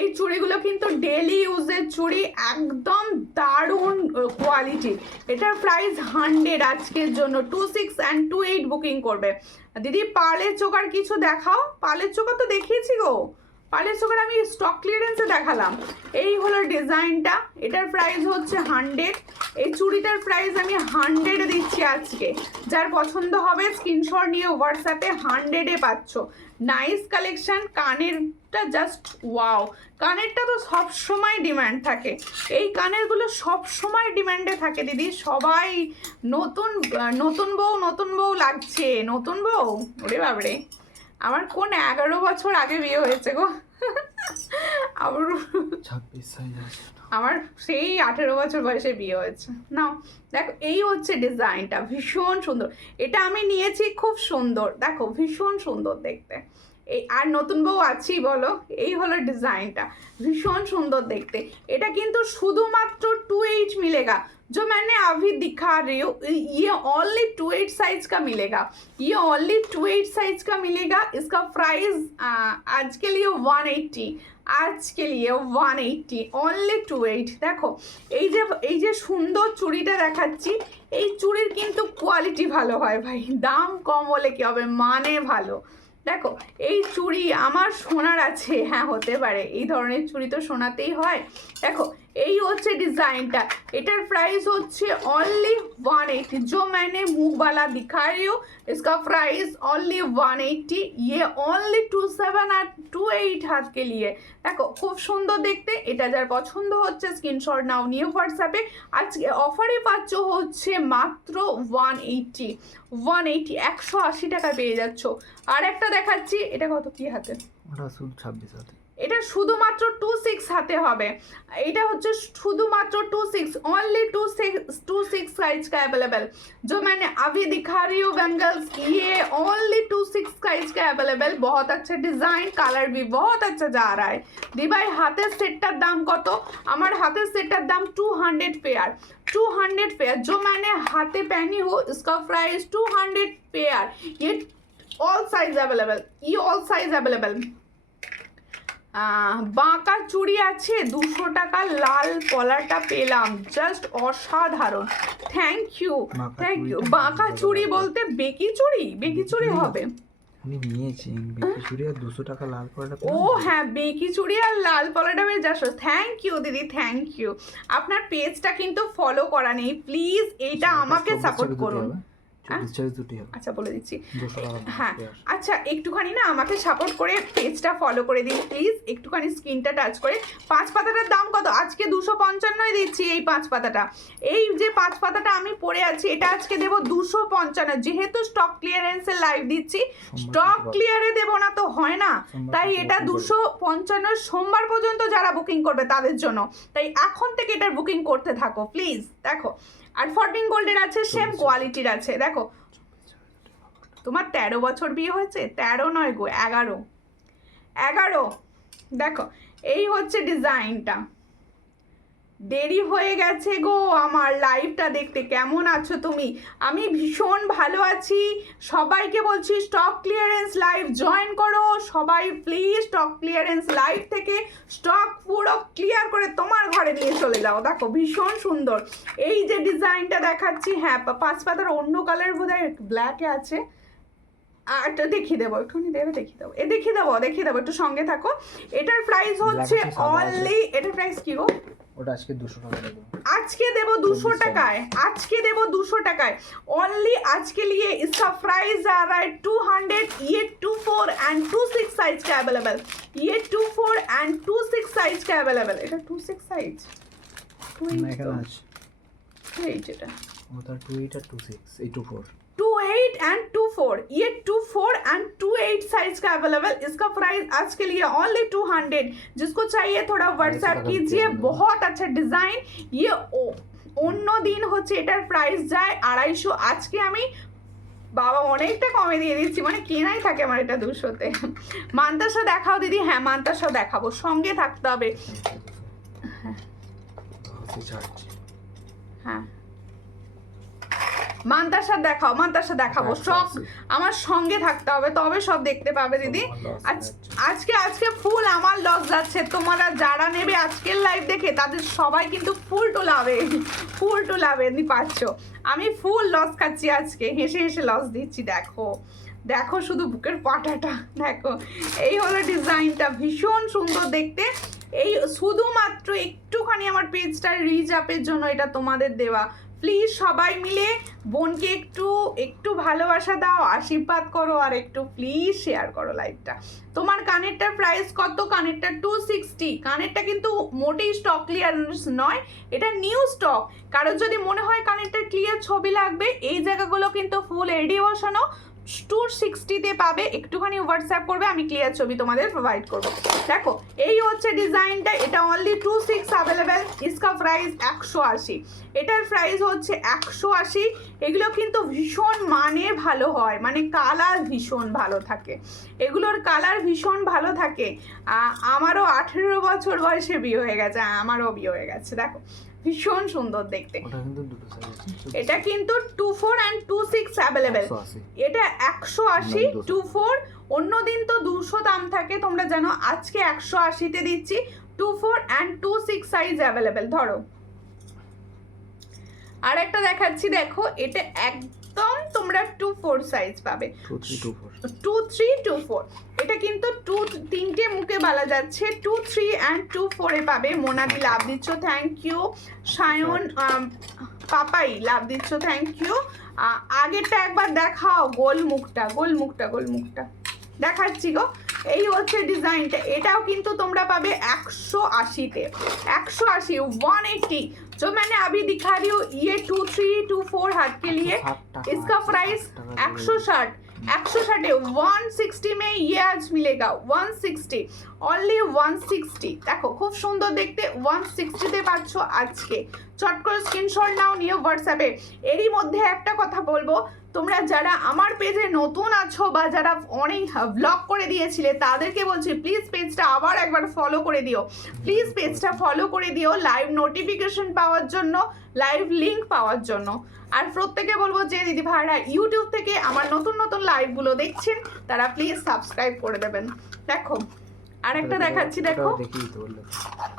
এই চুড়িগুলো কিন্তু ডেলি ইউজের চুড়ি, একদম দারুণ কোয়ালিটি। এটার প্রাইস 100 আজকের জন্য। 26 and 28 বুকিং করবে। দিদি পার্লের চোকার কিছু দেখাও। পার্লের চোকার তো দেখিয়েছি গো, পার্লের চোকার আমি স্টক ক্লিয়ারেন্সে দেখালাম। এই হলো ডিজাইনটা, এটার প্রাইস হচ্ছে 100। এই চুড়িটার প্রাইস আমি 100 দিচ্ছি আজকে। যার পছন্দ হবে স্ক্রিনশট নিয়ে হোয়াটসঅ্যাপে 100-এ পাচ্ছ। Nice collection. কানেরটা জাস্ট ওয়াও, কানেরটা তো সব সময় ডিমান্ড থাকে, এই কানেরগুলো সব সময় ডিমান্ডে থাকে দিদি। সবাই নতুন নতুন বউ লাগছে, নতুন বউ। ওরে বাবরে, আমার কোন 11 বছর আগে বিয়ে হয়েছে গো। আমার 26 সাইজ আছে। আমার সেই 18 বছর বয়সে বিয়ে হয়েছে। নাও দেখো, এই হচ্ছে ডিজাইনটা, ভীষণ সুন্দর। এটা আমি নিয়েছি, খুব সুন্দর, দেখো ভীষণ সুন্দর দেখতে। এই আর নতুন বউ আছি বলো। এই হলো ডিজাইনটা, ভীষণ সুন্দর দেখতে। এটা কিন্তু শুধুমাত্র 28 मिलेगा। जो मैंने अभी दिखा रही हूँ ये ओनली 28 साइज का मिलेगा, ये ओनली 28 साइज का मिलेगा। इसका प्राइस आज के लिए 180, आज के लिए 180 ओनली 28। দেখো এই যে সুন্দর চুড়িটা দেখাচ্ছি, এই চুড়ির কিন্তু কোয়ালিটি ভালো হয় ভাই, দাম কম হলে কি হবে, মানে ভালো। দেখো এই চুড়ি আমার সোনার আছে, হ্যাঁ হতে পারে, এই ধরনের চুড়ি তো সোনাতেই হয়। দেখো এই হচ্ছে ডিজাইনটা, এটার প্রাইস হচ্ছে অনলি 180। जो मैंने मुंह वाला दिखा रही हूँ इसका प्राइस ओनली 180। ये ओनली 27 আর 28 हाथ के लिए। দেখো খুব সুন্দর দেখতে। এটা যার পছন্দ হচ্ছে স্ক্রিনশট নাও নিয়ে হোয়াটসঅ্যাপে। আজকে অফারে পাচ্ছ হচ্ছে মাত্র 180, 180 টাকায় পেয়ে যাচ্ছ। আর একটা দেখাচ্ছি, এটা কত কি হাতে, ওটা শুধু 26 হাতে। এটা শুধুমাত্র 26 হাতে হবে। এটা হচ্ছে শুধুমাত্র 26, ओनली 26 साइज का अवेलेबल। जो मैंने अभी दिखा रही हूँ बेंगल्स, ये ओनली 26 साइज का अवेलेबल। बहुत अच्छा डिजाइन, कलर भी बहुत अच्छा जा रहा है। दी भाई हाथेर सेटटार दाम कत? আমার হাতের সেটটার দাম 200 पेयर, 200 पेयर। जो मैंने हाथे पहनी हो इसका प्राइस 200 पेयर। ये ऑल साइज अवेलेबल, ये ऑल साइज अवेलेबल। বাঁকা চুড়ি আছে 200 টাকা, লাল কলারটা পেলাম, জাস্ট অসাধারণ। Thank you, thank you. বাঁকা চুড়ি বলতে বেকি চুড়ি, বেকি চুড়ি হবে। আমি নিয়েছি বেকি চুড়ি আর 200 টাকা লাল পলাটা। ও হ্যাঁ, বেকি চুড়ি আর লাল পলাটা বেশ যাস। থ্যাংক ইউ দিদি, থ্যাংক ইউ। আপনার পেজটা কিন্তু ফলো করা নেই, প্লিজ এইটা আমাকে সাপোর্ট করুন। আচ্ছা বলে দিচ্ছি, হ্যাঁ আচ্ছা একটুখানি না আমাকে সাপোর্ট করে পেজটা ফলো করে দিন প্লিজ, একটুখানি স্ক্রিনটা টাচ করে। 5 পাতাটার দাম কত? আজকে 255 দিচ্ছি এই 5 পাতাটা। এই যে 5 পাতাটা আমি পরে আছি এটা আজকে দেবো 255, যেহেতু স্টক ক্লিয়ারেন্সের লাইভ দিচ্ছি, স্টক ক্লিয়ারে দেবো না তো হয় না, তাই এটা 255 সোমবার পর্যন্ত যারা বুকিং করবে তাদের জন্য। তাই এখন থেকে এটার বুকিং করতে থাকো প্লিজ। দেখো আর 14 গোল্ডের আছে, সেম কোয়ালিটির আছে। দেখো তোমার 13 বছর বিয়ে হয়েছে, 13 নয় গো, 11। দেখো এই হচ্ছে ডিজাইনটা। দেরি হয়ে গেছে গো আমার লাইভটা দেখতে। কেমন আছো তুমি? আমি ভীষণ ভালো আছি। সবাইকে বলছি স্টক ক্লিয়ারেন্স লাইভ জয়েন করো সবাই প্লিজ। স্টক ক্লিয়ারেন্স লাইভ থেকে স্টক পুরো ক্লিয়ার করে তোমার ঘরে নিয়ে চলে যাও। দেখো ভীষণ সুন্দর এই যে ডিজাইনটা দেখাচ্ছি। হ্যাঁ 5 পাতার অন্য কালার বোধহয় ব্ল্যাকে আছে, আর দেখিয়ে দেবো, একটুখানি দেবে দেখিয়ে দেবো, দেখিয়ে দেবো, একটু সঙ্গে থাকো। এটার প্রাইস হচ্ছে অনলি, এটার প্রাইস কি গো? ওটা আজকে 200 টাকা দেবো। আজকে দেবো 200 টাকায়, আজকে দেবো 200 টাকায় ओनली। आज के लिए इसका प्राइस आ रहा है 200। ये 24 and 26 साइज का अवेलेबल, ये 24 and 26 साइज का अवेलेबल। এটা 26 সাইজ, 28 এটা ওটা 28 আর 26, এই 24, 28 and 24, ये 24 and 28 साइज का अवेलेबल। इसका प्राइस आज के लिए ओनली 200। जिसको चाहिए थोड़ा व्हाट्सएप कीजिए। बहुत अच्छा डिजाइन। ये অন্য দিন হচ্ছে এটার প্রাইস যায় 250, আজকে আমি বাবা অনেকটা কমে দিয়ে দিচ্ছি, মানে কেনাই থাকে আমার এটা 200-তে। মান্তাসা দেখাও দিদি। হ্যাঁ মান্তাসা দেখাবো, সঙ্গে থাকতে হবে। হ্যাঁ মান্তাসা দেখাও, মান্তাসা দেখাবো, সব আমার সঙ্গে থাকতে হবে তবে সব দেখতে পাবে দিদি। আজকে ফুল আমার লস যাচ্ছে, তোমরা যারা নেবে আজকের লাইভ দেখে তাদের সবাই কিন্তু ফুল টুলাবে নি পাচ্ছ। আমি ফুল লস খাচ্ছি আজকে, হেসে হেসে লস দিচ্ছি। দেখো দেখো শুধু বুকের পাটাটা দেখো, এই হলো ডিজাইনটা, ভীষণ সুন্দর দেখতে। এই শুধুমাত্র একটুখানি আমার পেজটা রিচ আপের জন্য এটা তোমাদের দেওয়া। প্লিজ সবাই মিলে বোনকে একটু ভালোবাসা দাও, আশীর্বাদ করো, আর একটু প্লিজ শেয়ার করো লাইভটা। তোমার কানেরটার প্রাইস কত? কানেরটা 260। কানেরটা কিন্তু মোটেই স্টক ক্লিয়ারেন্স নয়, এটা নিউ স্টক। কারোর যদি মনে হয় কানেরটার ক্লিয়ার ছবি লাগবে, এই জায়গাগুলো কিন্তু ফুল এডি বসানো, 260-তে পাবে। একটুখানি হোয়াটসঅ্যাপ করবে, আমি ক্লিয়ার ছবি তোমাদের প্রোভাইড করবো। দেখো এই হচ্ছে ডিজাইনটা, এটা অনলি 26 অ্যাভেলেবেল। ইসকা প্রাইস 180, এটার প্রাইস হচ্ছে 180। এগুলো কিন্তু ভীষণ মানে ভালো হয়, মানে কালার ভীষণ ভালো থাকে, এগুলোর কালার ভীষণ ভালো থাকে। আমারও 18 বছর বয়সে বিয়ে হয়ে গেছে, আমারও বিয়ে হয়ে গেছে। দেখো ভীষণ সুন্দর দেখতে। এটা কিন্তু 24 and 26 অ্যাভেলেবেল। এটা 180 24, অন্যদিন তো 200 দাম থাকে তোমরা জানো, আজকে 180-তে দিচ্ছি। 24 and 26 সাইজ অ্যাভেলেবেল। ধরো আর একটা দেখাচ্ছি, দেখো এটা একদম তোমরা 24 সাইজ পাবে, 2324। এটা কিন্তু 3টে মুখে বালা যাচ্ছে, 23 and 24-এ পাবে। মোনাদি লাভ দিচ্ছ, থ্যাংক ইউ। সায়ন পাপাই লাভ দিচ্ছ, থ্যাংক ইউ। আগেরটা একবার দেখাও, গোল মুখটা দেখাচ্ছি গো। এই হচ্ছে ডিজাইনটা, এটাও কিন্তু তোমরা পাবে 180-তে। 180 180 जो मैंने अभी दिखा रही हूँ, ये 2324 हाथ के लिए, इसका प्राइस 160 160 में ये आज मिलेगा 160, অনলি 160। দেখো খুব সুন্দর দেখতে, 160-তে পাচ্ছ আজকে। চট করে স্ক্রিনশট নাও, নিয়ে হোয়াটসঅ্যাপে। এরই মধ্যে একটা কথা বলবো, তোমরা যারা আমার পেজে নতুন আছো বা যারা অনেক ব্লগ করে দিয়েছিলে তাদেরকে বলছি প্লিজ পেজটা আবার একবার ফলো করে দিও, প্লিজ পেজটা ফলো করে দিও লাইভ নোটিফিকেশন পাওয়ার জন্য, লাইভ লিঙ্ক পাওয়ার জন্য। আর প্রত্যেকে বলবো যে দিদি ভাইরা ইউটিউব থেকে আমার নতুন লাইভগুলো দেখছেন তারা প্লিজ সাবস্ক্রাইব করে দেবেন। দেখো আর একটা দেখাচ্ছি, দেখো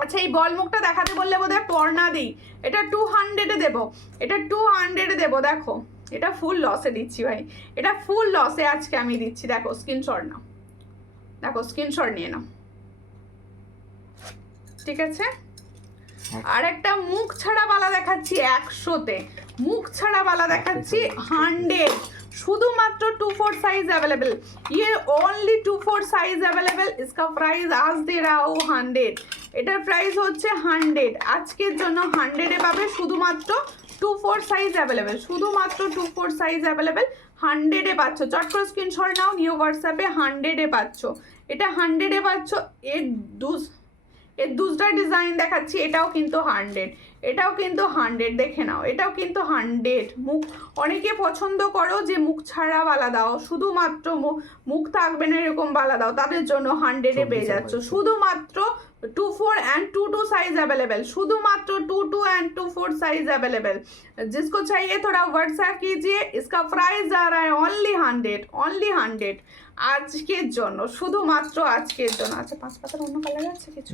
আচ্ছা এই বল মুখটা দেখাতে বললে বোধহয় পর্ণা দিই, এটা 200-এ দেবো, এটা 200-এ দেবো। দেখো এটা ফুল লসে দিচ্ছি ভাই, এটা ফুল লসে আজকে আমি দিচ্ছি। দেখো স্ক্রিনশট নাও, দেখো স্ক্রিনশট নিয়ে নাও, ঠিক আছে। আর একটা মুখ ছাড়া বালা দেখাচ্ছি 100-তে, মুখ ছাড়া বালা দেখাচ্ছি 100, শুধুমাত্র 24 সাইজ अवेलेबल। ये ओनली 24 সাইজ अवेलेबल। इसका प्राइस आज दे रहा हूँ 100, এটার প্রাইস হচ্ছে 100। আজকের জন্য 100-এ পাবে, শুধুমাত্র 24 সাইজ अवेलेबल, শুধুমাত্র 24 সাইজ अवेलेबल। 100-এ পাচ্ছ, চট করে স্ক্রিনশট নাও, নিউ হোয়াটসঅ্যাপে। 100-এ পাচ্ছ, এটা 100-এ পাচ্ছ। এর দুসরা ডিজাইন দেখাচ্ছি, এটাও কিন্তু 100, এটাও কিন্তু 100, দেখে নাও, এটাও কিন্তু 100। মুখ অনেকে পছন্দ করো যে মুখ ছাড়া বালা দাও, শুধুমাত্র মুখ থাকবে না এরকম বালা দাও, তাদের জন্য 100-এ পেয়ে যাচ্ছ। শুধুমাত্র 24 and 22 সাইজ अवेलेबल, শুধুমাত্র 22 and 24 সাইজ अवेलेबल। जिसको चाहिए थोड़ा व्हाट्सएप कीजिए। इसका प्राइस जा रहा है ओनली 100 আজকের জন্য, শুধুমাত্র আজকের জন্য। আচ্ছা 5 পাতার অন্য কালার আছে কিছু?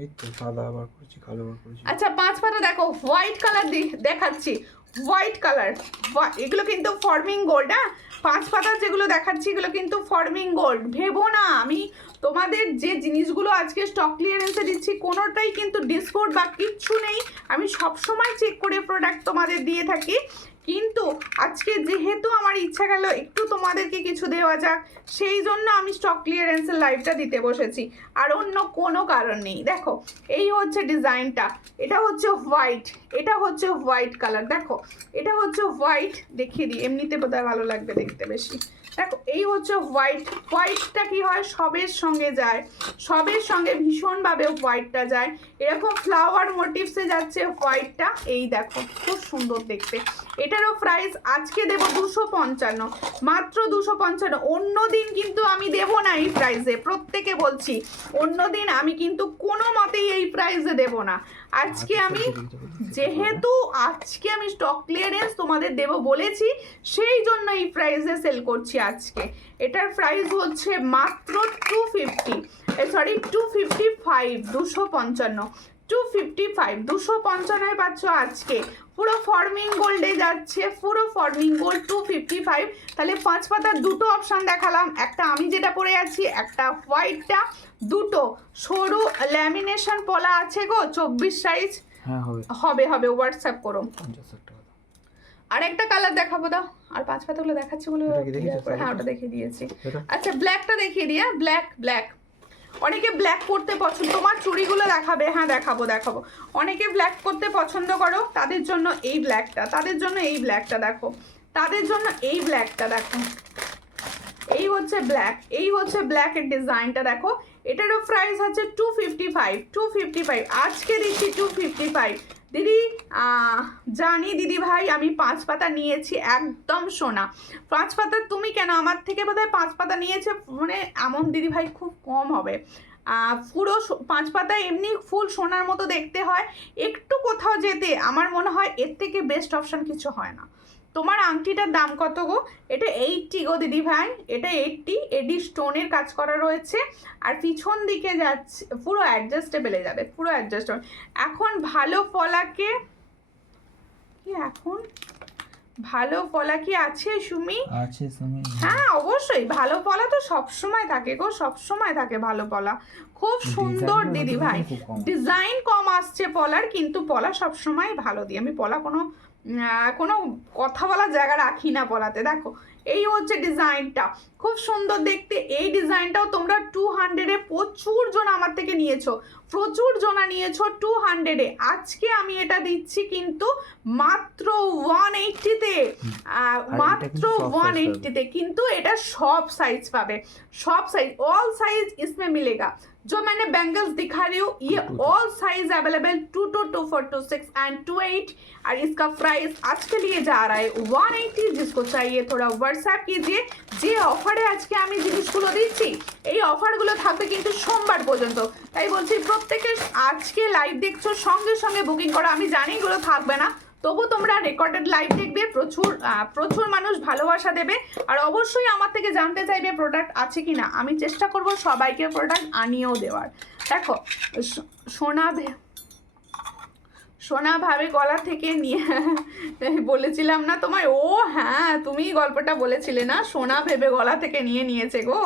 এই তো সাদা বার করেছি, কালো বার করেছি। আচ্ছা 5 পাতা দেখো, হোয়াইট কালার দেখাচ্ছি, হোয়াইট কালার। এগুলো কিন্তু ফর্মিং গোল্ড। হ্যাঁ 5 পাতা যেগুলো দেখাচ্ছি এগুলো কিন্তু ফর্মিং গোল্ড। ভেবো না আমি তোমাদের যে জিনিসগুলো আজকে স্টক ক্লিয়ারেন্সে দিচ্ছি কোনোটাই কিন্তু ডিসকাউন্ট বা কিচ্ছু নেই, আমি সবসময় চেক করে প্রোডাক্ট তোমাদের দিয়ে থাকি। কিন্তু আজকে যেহেতু আমার ইচ্ছা গেল একটু তোমাদেরকে কিছু দেওয়া যাক, সেই জন্য আমি স্টক ক্লিয়ারেন্সের লাইভটা দিতে বসেছি, আর অন্য কোনো কারণ নেই। দেখো এই হচ্ছে ডিজাইনটা, এটা হচ্ছে হোয়াইট, এটা হচ্ছে হোয়াইট কালার। দেখো এটা হচ্ছে হোয়াইট, দেখিয়ে দিই, এমনিতে বোধহয় ভালো লাগবে দেখতে বেশি। দেখো এই হচ্ছে হোয়াইট। হোয়াইটটা কি হয়, সবের সঙ্গে যায়, সবের সঙ্গে ভীষণভাবে হোয়াইটটা যায়। এরকম ফ্লাওয়ার মোটিভসে যাচ্ছে হোয়াইটটা। এই দেখো খুব সুন্দর দেখতে। এটারও প্রাইস আজকে দেব 255, মাত্র 255। অন্য দিন কিন্তু আমি দেব না এই প্রাইসে, প্রত্যেকে বলছি অন্য দিন আমি কিন্তু কোনো মতেই এই প্রাইসে দেব না। আজকে আমি যেহেতু আজকে আমি স্টক ক্লিয়ারেন্স তোমাদের দেব বলেছি, সেই জন্য এই প্রাইসে সেল করছি আজকে। এটার প্রাইস হচ্ছে মাত্র 250, সরি 255, 255, 255, 255 পাচ্ছ আজকে। পুরো ফর্মিং গোল্ডে যাচ্ছে, পুরো ফর্মিং গোল্ড 255। তাহলে 5 পাতার দুটো অপশান দেখালাম, একটা আমি যেটা পরে আছি, একটা হোয়াইটটা, দুটো সরু ল্যামিনেশন পলা আছে গো 24 সাইজ। হ্যাঁ হবে হোয়াটসঅ্যাপ করো। 50 টাকা দাও। আর একটা কালার দেখাবো দাও, আর 5 পাতাগুলো দেখাচ্ছি বলে এটা কি দেখিয়েছো? হ্যাঁ ওটা দেখিয়ে দিয়েছি। এটা? আচ্ছা ব্ল্যাকটা দেখিয়ে দিয়া, ব্ল্যাক। অনেকে ব্ল্যাক করতে পছন্দ, তোমার চুড়িগুলো দেখাবে, হ্যাঁ দেখাবো। অনেকে ব্ল্যাক করতে পছন্দ করো, তাদের জন্য এই ব্ল্যাকটা, তাদের জন্য এই ব্ল্যাকটা দেখো, তাদের জন্য এই ব্ল্যাকটা দেখো। এই হচ্ছে ব্ল্যাক, এই হচ্ছে ব্ল্যাকের ডিজাইনটা দেখো। এটারও প্রাইস আছে 255, আজকে দিচ্ছি 255। দিদি জানি দিদি ভাই, আমি 5 পাতা নিয়েছি, একদম সোনা 5 পাতা। তুমি কেন আমার থেকে বোধহয় 5 পাতা নিয়েছে, মানে এমন দিদি ভাই খুব কম হবে। পুরো 5 পাতা এমনি ফুল সোনার মতো দেখতে হয়। একটু কোথাও যেতে আমার মনে হয় এর থেকে বেস্ট অপশান কিছু হয় না। তোমার আংটিটার দাম কত গো? এটা 80 গো দিদি ভাই, এটা 80। এডি স্টোনের কাজ করা রয়েছে, আর পিছন দিকে যাচ্ছে পুরো অ্যাডজাস্টেবলে যাবে, পুরো অ্যাডজাস্টেবল। এখন ভালো পলাকে কি, এখন ভালো পলা কি আছে সুমি? আছে সুমি। হ্যাঁ অবশ্যই, ভালো পলা তো সবসময় থাকে গো, সবসময় থাকে ভালো পলা। খুব সুন্দর দিদি ভাই, ডিজাইন কম আসছে পলার, কিন্তু পলা সবসময় ভালো দিই আমি। পলা কোনো কথা বলার জায়গা রাখি না পলাতে। দেখো এই হচ্ছে ডিজাইনটা, খুব সুন্দর দেখতে। এই ডিজাইনটাও তোমরা 200-এ প্রচুর জন আমার থেকে নিয়েছো, প্রচুর জনা নিয়েছো 200-এ। আজকে আমি এটা দিচ্ছি কিন্তু মাত্র 180-তে, মাত্র 180-তে। কিন্তু এটা সব সাইজ পাবে, সব সাইজ, ऑल साइज इसमें मिलेगा। जो मैंने बैंगल्स दिखा रही हूँ ये ऑल साइज अवेलेबल 22, 24, 26 एंड 28। और इसका प्राइस आज के लिए जा रहा है 180। जिसको चाहिए थोड़ा व्हाट्सएप कीजिए। যে অফারে আজকে আমি জিনিসগুলো দিচ্ছি, এই অফারগুলো থাকবে কিন্তু সোমবার পর্যন্ত। তাই বলছি প্রত্যেকে আজকে লাইভ দেখছো, সঙ্গে সঙ্গে বুকিং করো। আমি জানি এগুলো থাকবে না, তবু তোমরা রেকর্ডেড লাইভ দেখবে, প্রচুর মানুষ ভালোবাসা দেবে। আর অবশ্যই আমার থেকে জানতে চাইবে প্রোডাক্ট আছে কি না। আমি চেষ্টা করব সবাইকে প্রোডাক্ট আনিয়েও দেওয়ার। দেখো সোনা ভাবে গলা থেকে নিয়ে বলেছিলাম না তোমায়? ও হ্যাঁ, তুমি গল্পটা বলেছিলে না, সোনা ভেবে গলা থেকে নিয়েছে গো,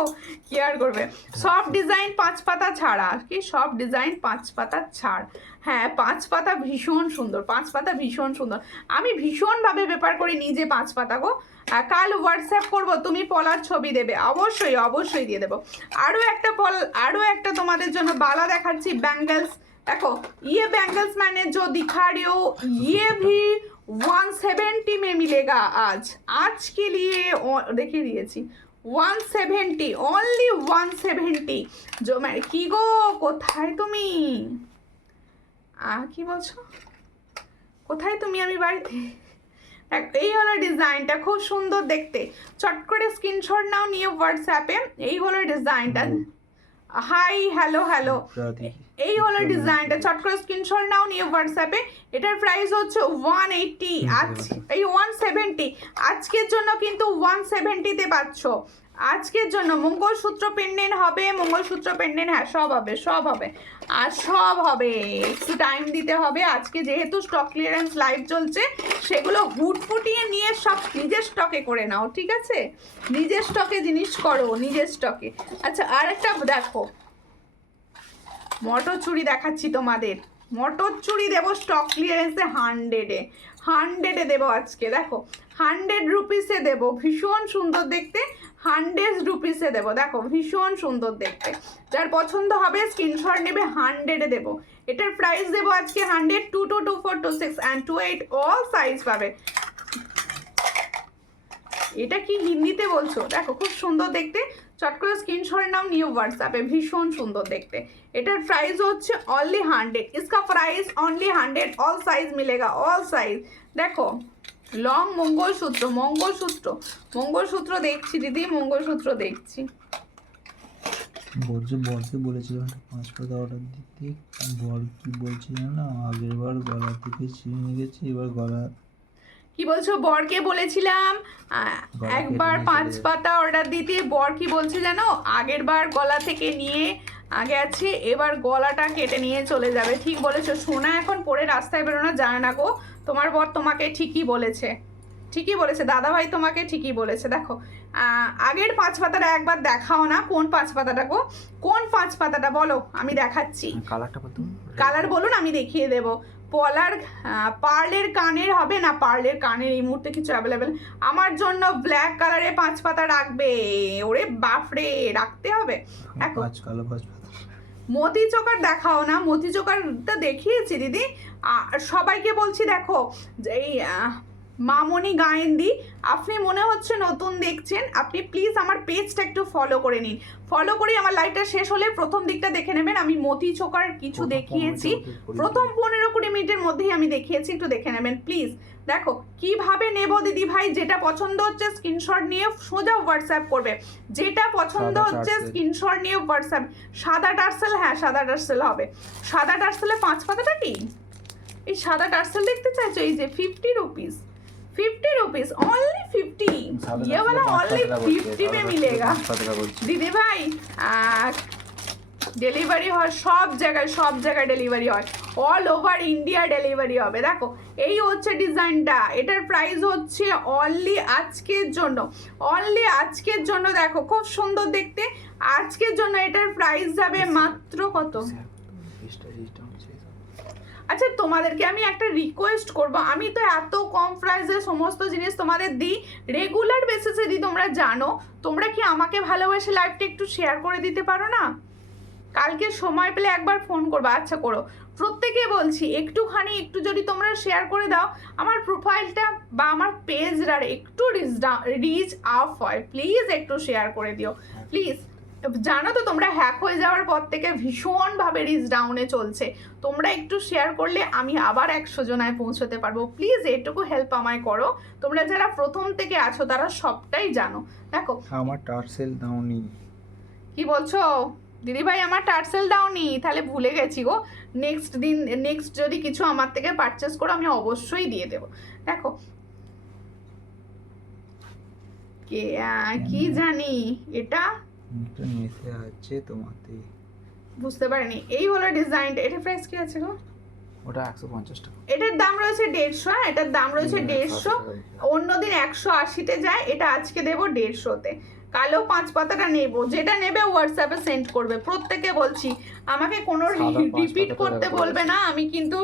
কি আর করবে। সব ডিজাইন 5 পাতা ছাড়া, কি সব ডিজাইন 5 পাতা ছাড়। হ্যাঁ 5 পাতা ভীষণ সুন্দর, 5 পাতা ভীষণ সুন্দর। আমি ভীষণভাবে ব্যাপার করি নিজে 5 পাতা গো। কাল হোয়াটসঅ্যাপ করব, তুমি পলার ছবি দেবে, অবশ্যই দিয়ে দেবো। আরও একটা তোমাদের জন্য বালা দেখাচ্ছি, ব্যাঙ্গলস। देखो ये बैंगल्स मैंने जो दिखा रही हूँ ये भी 170 में मिलेगा। आज के लिए देखिए दिएছি 170, ओनली 170। जो मैं কি গো, কোথায় তুমি? কি বলছো, কোথায় তুমি? আমি বাড়িতে। এই হলো ডিজাইনটা, খুব সুন্দর দেখতে। চট করে স্ক্রিনশট নাও, নিয়ে হোয়াটসঅ্যাপে। এই হলো ডিজাইনটা। হাই হ্যালো এই হলো ডিজাইনটা, চট করে স্ক্রিনশট নাও, নিয়ে হোয়াটসঅ্যাপে। এটার প্রাইস হচ্ছে 180, এই 170। আজকের জন্য কিন্তু 170-তে পাচ্ছ। আজকের জন্য মঙ্গলসূত্র পেন্ডেন্ট হবে, হ্যাঁ সব হবে আর সব হবে। একটু টাইম দিতে হবে। আজকে যেহেতু স্টক ক্লিয়ারেন্স লাইভ চলছে, সেগুলো ফুটিয়ে নিয়ে সব নিজের স্টকে করে নাও, ঠিক আছে? নিজের স্টকে জিনিস করো, নিজের স্টকে। আচ্ছা আর একটা দেখো, মটর চুড়ি দেখাচ্ছি তোমাদের। মটর চুড়ি দেবো স্টক ক্লিয়ারেন্সে 100-এ দেবো আজকে। দেখো 100 রুপিসে দেবো, ভীষণ সুন্দর দেখতে। 100 রুপিসে দেবো, দেখো ভীষণ সুন্দর দেখতে। যার পছন্দ হবে স্ক্রিনশট নেবে, 100-এ দেবো। এটার প্রাইস দেবো আজকে 100, 22, 24, 26 and 28 অল সাইজ পাবে। এটা কি হিন্দিতে বলছো? দেখো খুব সুন্দর দেখতে, চট করে স্ক্রিনশট নাও, নিউ হোয়াটসঅ্যাপে, ভীষণ সুন্দর দেখতে। এটার প্রাইস হচ্ছে অনলি 100, इसका प्राइस অনলি 100, অল সাইজ মিলেগা, অল সাইজ। দেখো লং মঙ্গলসূত্র, মঙ্গলসূত্র, মঙ্গলসূত্র দেখছি দিদি, মঙ্গলসূত্র দেখছি। বলছে বরকে বলেছিলাম একটা 5 পাতা অর্ডার দিতে, বর কি বলছে জানো, আগের বার গলা থেকে ছিঁড়ে গেছে, এবার গলা কি বলছো? বরকে বলেছিলাম গলা একবার কেটে নিয়ে 5 চলে পাতা অর্ডার দিতে, বর কি বলছে জানো, আগের বার গলা থেকে নিয়ে গেছে, এবার গলাটা কেটে নিয়ে চলে যাবে। ঠিক বলেছো সোনা, এখন পরে রাস্তায় বেরোনো যায় না গো, তোমার বর তোমাকে ঠিকই বলেছে, ঠিকই বলেছে দাদা ভাই, তোমাকে ঠিকই বলেছে। দেখো আগের 5 পাতাটা একবার দেখাও না, কোন 5 পাতাটা গো, কোন 5 পাতাটা বলো, আমি দেখাচ্ছি। কালারটা বলতো, কালার বলুন, আমি দেখিয়ে দেবো। পলার পার্লের কানের হবে না, পার্লের কানের এই মুহূর্তে কিছু অ্যাভেলেবেল, আমার জন্য ব্ল্যাক কালারে 5 পাতা রাখবে। ওরে বাপরে, রাখতে হবে। দেখো 5 কালো 5 পাতা। মতি চোকার দেখাও না, মতি চোকারটা দেখিয়েছি দিদি। সবাইকে বলছি দেখো, যে এই মামনি গায়েন্দি, আপনি মনে হচ্ছে নতুন দেখছেন, আপনি প্লিজ আমার পেজটা একটু ফলো করে নিন, ফলো করে আমার লাইভটা শেষ হলে প্রথম দিকটা দেখে নেবেন। আমি মতি চোকার কিছু দেখিয়েছি, প্রথম 15-20 মিনিটের মধ্যেই আমি দেখিয়েছি, একটু দেখে নেবেন প্লিজ। দেখো কিভাবে নেব দিদি ভাই, যেটা পছন্দ হচ্ছে স্ক্রিনশট নিয়ে সোজা হোয়াটসঅ্যাপ করবে, যেটা পছন্দ হচ্ছে স্ক্রিনশট নিয়ে হোয়াটসঅ্যাপ। সাদা টার্সেল, হ্যাঁ সাদা টার্সেল হবে। সাদা টার্সেলে 5 পাতাটা কি, এই সাদা টার্সেল দেখতে চাইছো? এই যে 50 रुपीस, 50 रुपीस, ओनली 50, ये वाला ओनली 50 में मिलेगा दीदी भाई। ডেলিভারি হয় সব জায়গায়, সব জায়গায় ডেলিভারি হয়, অল ওভার ইন্ডিয়া ডেলিভারি হবে। দেখো এই হচ্ছে ডিজাইনটা, এটার প্রাইস হচ্ছে অনলি আজকের জন্য, অনলি আজকের জন্য। দেখো খুব সুন্দর দেখতে, আজকের জন্য এটার প্রাইস যাবে মাত্র কত? আচ্ছা তোমাদেরকে আমি একটা রিকোয়েস্ট করব, আমি তো এত কম প্রাইসে সমস্ত জিনিস তোমাদের দিই, রেগুলার বেসিসে দিই, তোমরা জানো। তোমরা কি আমাকে ভালোবেসে লাইভটা একটু শেয়ার করে দিতে পারো না? কালকে সময় পেলে একবার ফোন করবা, আচ্ছা করো। প্রত্যেকে বলছি একটুখানি, একটু যদি তোমরা শেয়ার করে দাও, আমার প্রোফাইলটা বা আমার পেজটা একটু রিচ আপ হয়, প্লিজ একটু শেয়ার করে দিও প্লিজ। জানো তো তোমরা হ্যাক হয়ে যাওয়ার পর থেকে ভীষণভাবে রিচ ডাউনে চলছে, তোমরা একটু শেয়ার করলে আমি আবার 100 জনায় পৌঁছতে পারবো। প্লিজ এটুকু হেল্প আমায় করো, তোমরা যারা প্রথম থেকে আছো তারা সবটাই জানো। দেখো আমার টার্সেল দাওনি, কি বলছো দিদি ভাই? আমার টার্সেল দাওনি, তাহলে ভুলে গেছি গো। নেক্সট যদি কিছু আমার থেকে পারচেস করো আমি অবশ্যই দিয়ে দেবো। দেখো কি জানি এটা একটা নেশে আছে তোমাতে, বুঝতে পারিনি। এই হলো ডিজাইনটা, এটা প্রাইস কি আছে গো? ওটা 150 টাকা। এটার দাম রয়েছে 150, এটার দাম রয়েছে 150, অন্যদিন 180-তে যায়, এটা আজকে দেবো 150-তে। কালো 5 পাতাটা নেব, যেটা নেবে হোয়াটসঅ্যাপে সেন্ড করবে। প্রত্যেকে বলছি আমাকে কোনো রিপিট করতে বলবে না, আমি কিন্তু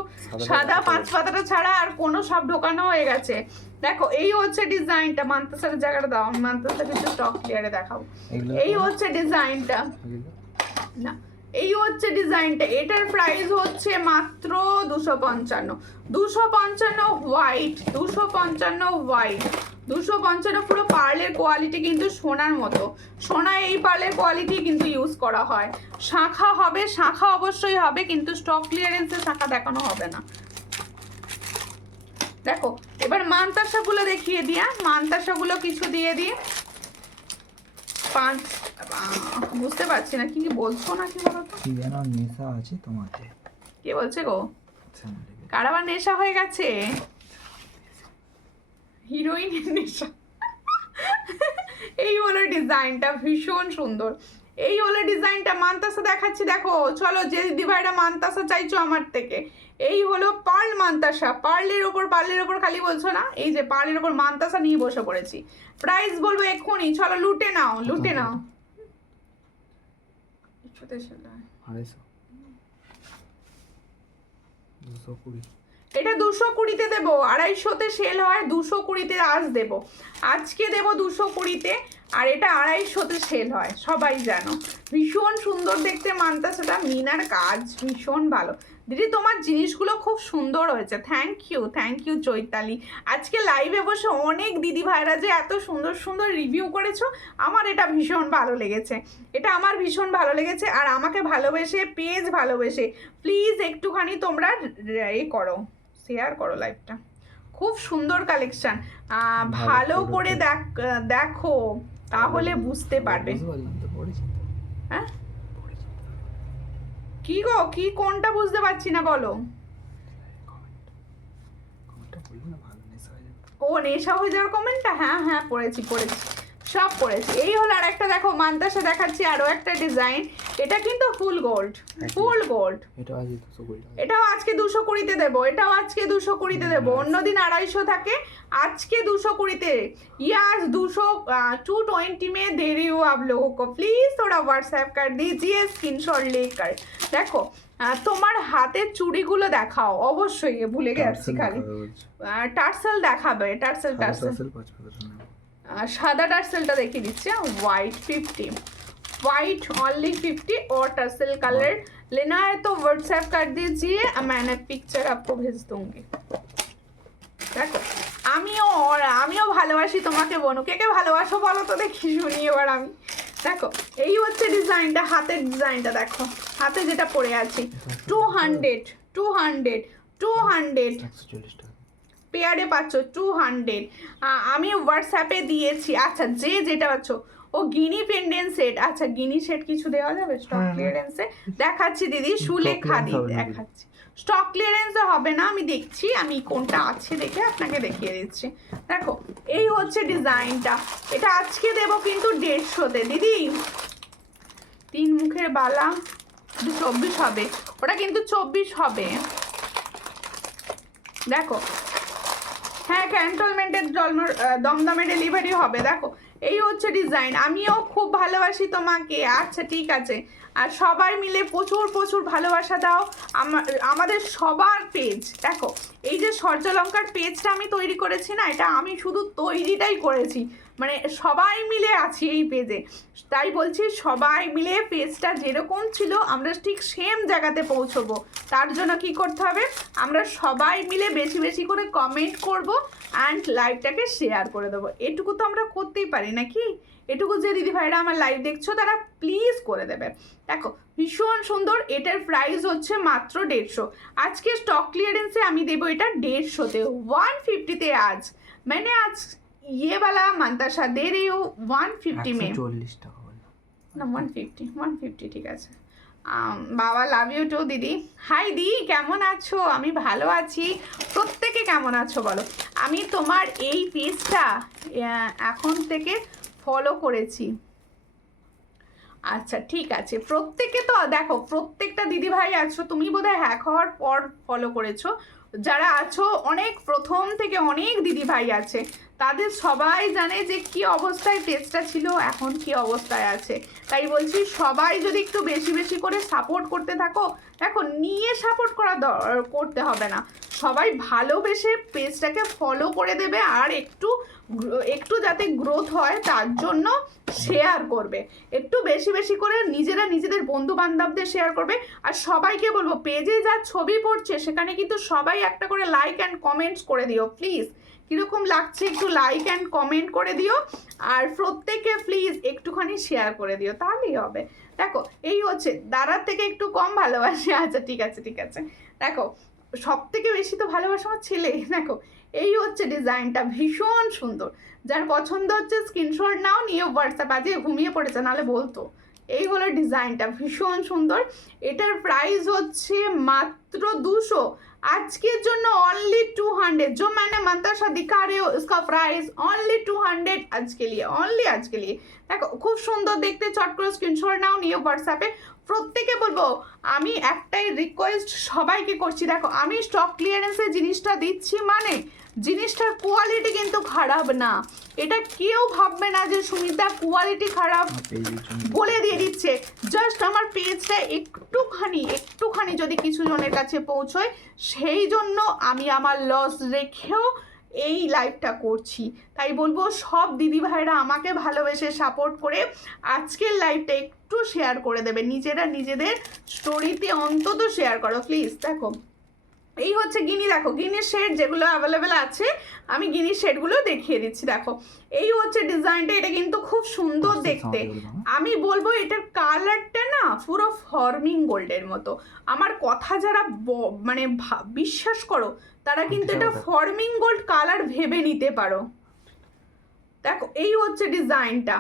সাদা 5 পাতাটা ছাড়া আর কোনো সব ঢোকানো হয়ে গেছে। দেখো এই হচ্ছে ডিজাইনটা, মান্তাসারের জায়গাটা দাও, আমি মান্তাসার কিছু স্টক ক্লিয়ারে দেখাবো। এই হচ্ছে ডিজাইনটা, না এই হচ্ছে ডিজাইনটা, এটার প্রাইস হচ্ছে মাত্র 255, 255 হোয়াইট, 255 হোয়াইট, 255 পুরো পার্লের কোয়ালিটি, কিন্তু সোনার মতো, সোনা এই পার্লের কোয়ালিটি কিন্তু ইউজ করা হয়। শাঁখা হবে, শাঁখা অবশ্যই হবে, কিন্তু স্টক ক্লিয়ারেন্সে শাঁখা দেখানো হবে না। দেখো এবার মানতাসাগুলো দেখিয়ে দিয়া, মানতাসাগুলো কিছু দিয়ে দিয়ে 5, বুঝতে পারছি না কি বলছো না, কি বলো তো? কি যেন নেশা আছে তোমাতে, কে বলছে গো? কার আবার নেশা হয়ে গেছে? হিরোইনের নেশা। এই হলো ডিজাইনটা, ভীষণ সুন্দর। এই হলো ডিজাইনটা, মানতাসা দেখাচ্ছি দেখো, চলো যে দিদি ভাইরা মানতাসা চাইছো আমার থেকে, এই হলো পার্ল মানতাসা, পার্লের ওপর খালি বলছো না, এই যে পার্লের ওপর মানতাসা নিয়ে বসে পড়েছি। প্রাইস বলবো এক্ষুনি, চলো লুটে নাও, লুটে নাও। এটা 220-তে দেবো, 250-তে সেল হয়, 220-তে আজ দেবো, আজকে দেবো 220-তে। আর এটা 250-তে সেল হয়, সবাই জানো। ভীষণ সুন্দর দেখতে মানতাসাটা, মিনার কাজ ভীষণ ভালো। দিদি তোমার জিনিসগুলো খুব সুন্দর হয়েছে, থ্যাংক ইউ চৈতালি। আজকে লাইভে বসে অনেক দিদি ভাইরা যে এত সুন্দর সুন্দর রিভিউ করেছো, আমার এটা ভীষণ ভালো লেগেছে, এটা আমার ভীষণ ভালো লেগেছে। আর আমাকে ভালোবেসে, পেজ ভালোবেসে প্লিজ একটুখানি তোমরা করো, শেয়ার করো লাইভটা। খুব সুন্দর কালেকশন, ভালো করে দেখো তাহলে বুঝতে পারবে। হ্যাঁ কি গো, কি কোনটা বুঝতে পারছি না বলো। ও নেশা হয়ে যাওয়ার কমেন্টটা, হ্যাঁ পড়েছি সব পড়েছি। এই হলো আর একটা দেখো মান্তাসা দেখাচ্ছি আরো একটা ডিজাইন, এটা কিন্তু ফুল গোল্ড, এটাও আজকে 220-তে দেবো, অন্যদিন 250 থাকে, আজকে 220-তে। यार 220 में दे रही हूँ आप लोगों को, प्लीज थोड़ा व्हाट्सएप कर दीजिए स्क्रीनशॉट लेकर। দেখো তোমার হাতের চুড়িগুলো দেখাও, অবশ্যই ভুলে গেছি খালি। টার্সেল দেখাবে, টার্সেল সাদা টার্সেলটা দেখিয়ে দিচ্ছে, वाइट ओनली 50 और टर्सल कलर लेना है तो व्हाट्सएप कर दीजिए, मैंने पिक्चर आपको भेज दूंगी। দেখো আমিও ভালোবাসি তোমাকে বনু, কে ভালোবাসো বলো তো দেখি শুনি এবার আমি। দেখো এই হচ্ছে ডিজাইনটা, হাতের ডিজাইনটা দেখো, হাতে যেটা পরে আছি 200 পেয়ারে পাচ্ছ 200। আমি হোয়াটসঅ্যাপে দিয়েছি। আচ্ছা যেটা পাচ্ছ ও গিনি পেন্ডেন্ট সেট, আচ্ছা গিনি সেট কিছু দেওয়া যাবে স্টক ক্লিয়ারেন্সে? দেখাচ্ছি দিদি, সুলেখা দি দেখাচ্ছি। স্টক ক্লিয়ারেন্সে হবে না, আমি দেখছি আমি কোনটা আছে দেখে আপনাকে দেখিয়ে দিচ্ছি। দেখো এই হচ্ছে ডিজাইনটা, এটা আজকে দেবো কিন্তু 150-তে দিদি। 3 মুখের বালা 24 হবে, ওটা কিন্তু 24 হবে। দেখো হ্যাঁ ক্যান্টনমেন্টের দমদমে ডেলিভারি হবে। দেখো এই হচ্ছে ডিজাইন, আমিও খুব ভালোবাসি তোমাকে। আচ্ছা ঠিক আছে, আর সবাই মিলে প্রচুর ভালোবাসা দাও আমাদের সবার পেজ। দেখো এই যে সূর্যালঙ্কার পেজটা আমি তৈরি করেছি না, এটা আমি শুধু তৈরিটাই করেছি, মানে সবাই মিলে আছি এই পেজে, তাই বলছি সবাই মিলে পেজটা যেরকম ছিল আমরা ঠিক সেম জায়গাতে পৌঁছবো। তার জন্য কি করতে হবে, আমরা সবাই মিলে বেশি করে কমেন্ট করব অ্যান্ড লাইভটাকে শেয়ার করে দেবো। এটুকু তো আমরা করতেই পারি নাকি, এটুকু যে দিদি ভাইরা আমার লাইভ দেখছো তারা প্লিজ করে দেবে। দেখো ভীষণ সুন্দর, এটার প্রাইস হচ্ছে মাত্র 150। আজকে স্টক ক্লিয়ারেন্সে আমি দেবো এটা 150-তে, 150-তে আজ মানে আজ ये वाला मंताशा दे रही हूँ 150 में, 140 টাকা না 150 ঠিক আছে। বাবা লাভ ইউ টু দিদি। হাই দি, কেমন আছো? আমি ভালো আছি, প্রত্যেকে কেমন আছো বলো। আমি তোমার এই পেজটা এখন থেকে ফলো করেছি। আচ্ছা ঠিক আছে, প্রত্যেকে তো দেখো প্রত্যেকটা দিদি ভাই আছো, তুমি বোধহয় হ্যাক হওয়ার পর ফলো করেছো, যারা আছো অনেক প্রথম থেকে অনেক দিদি ভাই আছে, তাদের সবাই জানে যে কি অবস্থায় পেজটা ছিল, এখন কি অবস্থায় আছে। তাই বলছি সবাই যদি একটু বেশি করে সাপোর্ট করতে থাকো, দেখো নিয়ে সাপোর্ট করতে হবে না, সবাই ভালোবেসে পেজটাকে ফলো করে দেবে, আর একটু যাতে গ্রোথ হয় তার জন্য শেয়ার করবে, একটু বেশি করে নিজেদের বন্ধু বান্ধবদের শেয়ার করবে। আর সবাইকে বলবো পেজে যা ছবি পড়ছে সেখানে কিন্তু সবাই একটা করে লাইক অ্যান্ড কমেন্টস করে দিও প্লিজ, কীরকম লাগছে একটু লাইক অ্যান্ড কমেন্ট করে দিও, আর প্রত্যেকে প্লিজ একটুখানি শেয়ার করে দিও, তাহলেই হবে। দেখো এই হচ্ছে দাদার থেকে একটু কম ভালোবাসে, আচ্ছা ঠিক আছে। দেখো সব থেকে বেশি তো ভালোবাসা আমার ছেলে। দেখো এই হচ্ছে ডিজাইনটা, ভীষণ সুন্দর, যার পছন্দ হচ্ছে স্ক্রিনশট নাও, নিয়ে হোয়াটসঅ্যাপ, আজকে ঘুমিয়ে পড়েছে নাহলে বলতো। এই হলো ডিজাইনটা, ভীষণ সুন্দর, এটার প্রাইস হচ্ছে মাত্র 200, আজকের জন্য অনলি 200। जो मैंने मंताशा दिखा रहे हो इसका प्राइस অনলি 200 আজকে লিয়ে। দেখো খুব সুন্দর দেখতে, চট করে স্ক্রিনশট নাও, নিয়ে হোয়াটসঅ্যাপে। প্রত্যেকে বলবো আমি একটাই রিকোয়েস্ট সবাইকে করছি, দেখো আমি স্টক ক্লিয়ারেন্সে জিনিসটা দিচ্ছি মানে জিনিসটার কোয়ালিটি কিন্তু খারাপ না, এটা কেউ ভাববে না যে সুমিতা কোয়ালিটি খারাপ বলে দিয়ে দিচ্ছে, জাস্ট আমার পেজটা একটুখানি যদি কিছু জনের কাছে পৌঁছয় সেই জন্য আমি আমার লস রেখেও এই লাইভটা করছি। তাই বলবো সব দিদিভাইরা আমাকে ভালোবেসে সাপোর্ট করে আজকের লাইভটা একটু শেয়ার করে দেবে, নিজেরা নিজেদের স্টোরিতে অন্তত শেয়ার করো প্লিজ। দেখো এই হচ্ছে গিনি, দেখো গিনির শেড যেগুলো অ্যাভেলেবেল আছে আমি গিনির শেডগুলো দেখিয়ে দিচ্ছি। দেখো এই হচ্ছে ডিজাইনটা, এটা কিন্তু খুব সুন্দর দেখতে। আমি বলবো এটার কালারটা না পুরো ফর্মিং গোল্ডের মতো। আমার কথা যারা মানে বিশ্বাস করো তারা কিন্তু এটা ফর্মিং গোল্ড কালার ভেবে নিতে পারো। দেখো এই হচ্ছে ডিজাইনটা,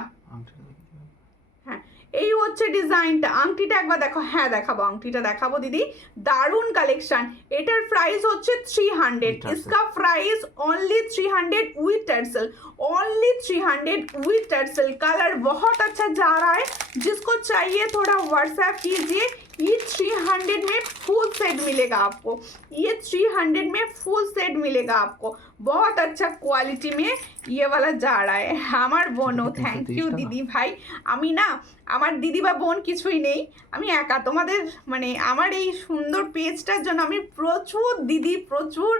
হ্যাঁ এই হচ্ছে ডিজাইনটা। আংটিটা একবার দেখো, হ্যাঁ দেখাবো, আংটিটা দেখাবো দিদি, দারুন কালেকশন। এটার প্রাইস হচ্ছে 300, इसका price only 300 with tassel, only 300 with tassel. Colour बहुत अच्छा जा रहा है, जिसको चाहिए थोड़ा व्हाट्सएप कीजिए। ये 300 में फुल सेट मिलेगा आपको, ये 300 में फुल सेट मिलेगा आपको, बहुत अच्छा क्वालिटी में ये वाला जा रहा है। আমার বোনও থ্যাংক ইউ দিদি ভাই। আমি না আমার দিদি বা বোন কিছুই নেই, আমি একা। তোমাদের মানে আমার এই সুন্দর পেজটার জন্য আমি প্রচুর দিদি প্রচুর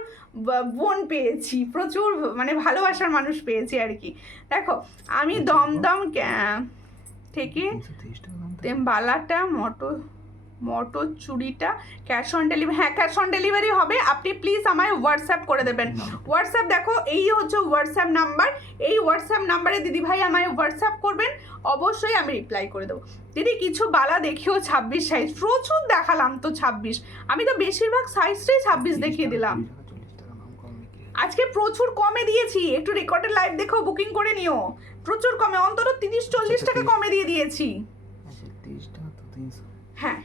বোন পেয়েছি, প্রচুর মানে ভালোবাসার মানুষ পেয়েছি আর কি। দেখো আমি দমদম থেকে বালাটা মটর চুড়িটা ক্যাশ অন ডেলিভারি, হ্যাঁ ক্যাশ অন ডেলিভারি হবে। আপনি প্লিজ আমায় হোয়াটসঅ্যাপ করে দেবেন। হোয়াটসঅ্যাপ দেখো এই হচ্ছে হোয়াটসঅ্যাপ নাম্বার, এই হোয়াটসঅ্যাপ নাম্বারে দিদিভাই আমায় হোয়াটসঅ্যাপ করবেন, অবশ্যই আমি রিপ্লাই করে দেবো। দিদি কিছু বালা দেখিও 26 সাইজ, প্রচুর দেখালাম তো 26, আমি তো বেশিরভাগ সাইজটাই 26 দেখিয়ে দিলাম। আজকে প্রচুর কমে দিয়েছি, একটু রেকর্ডের লাইভ দেখো, বুকিং করে নিও, প্রচুর কমে, অন্তত 30-40 টাকা কমে দিয়ে দিয়েছি। হ্যাঁ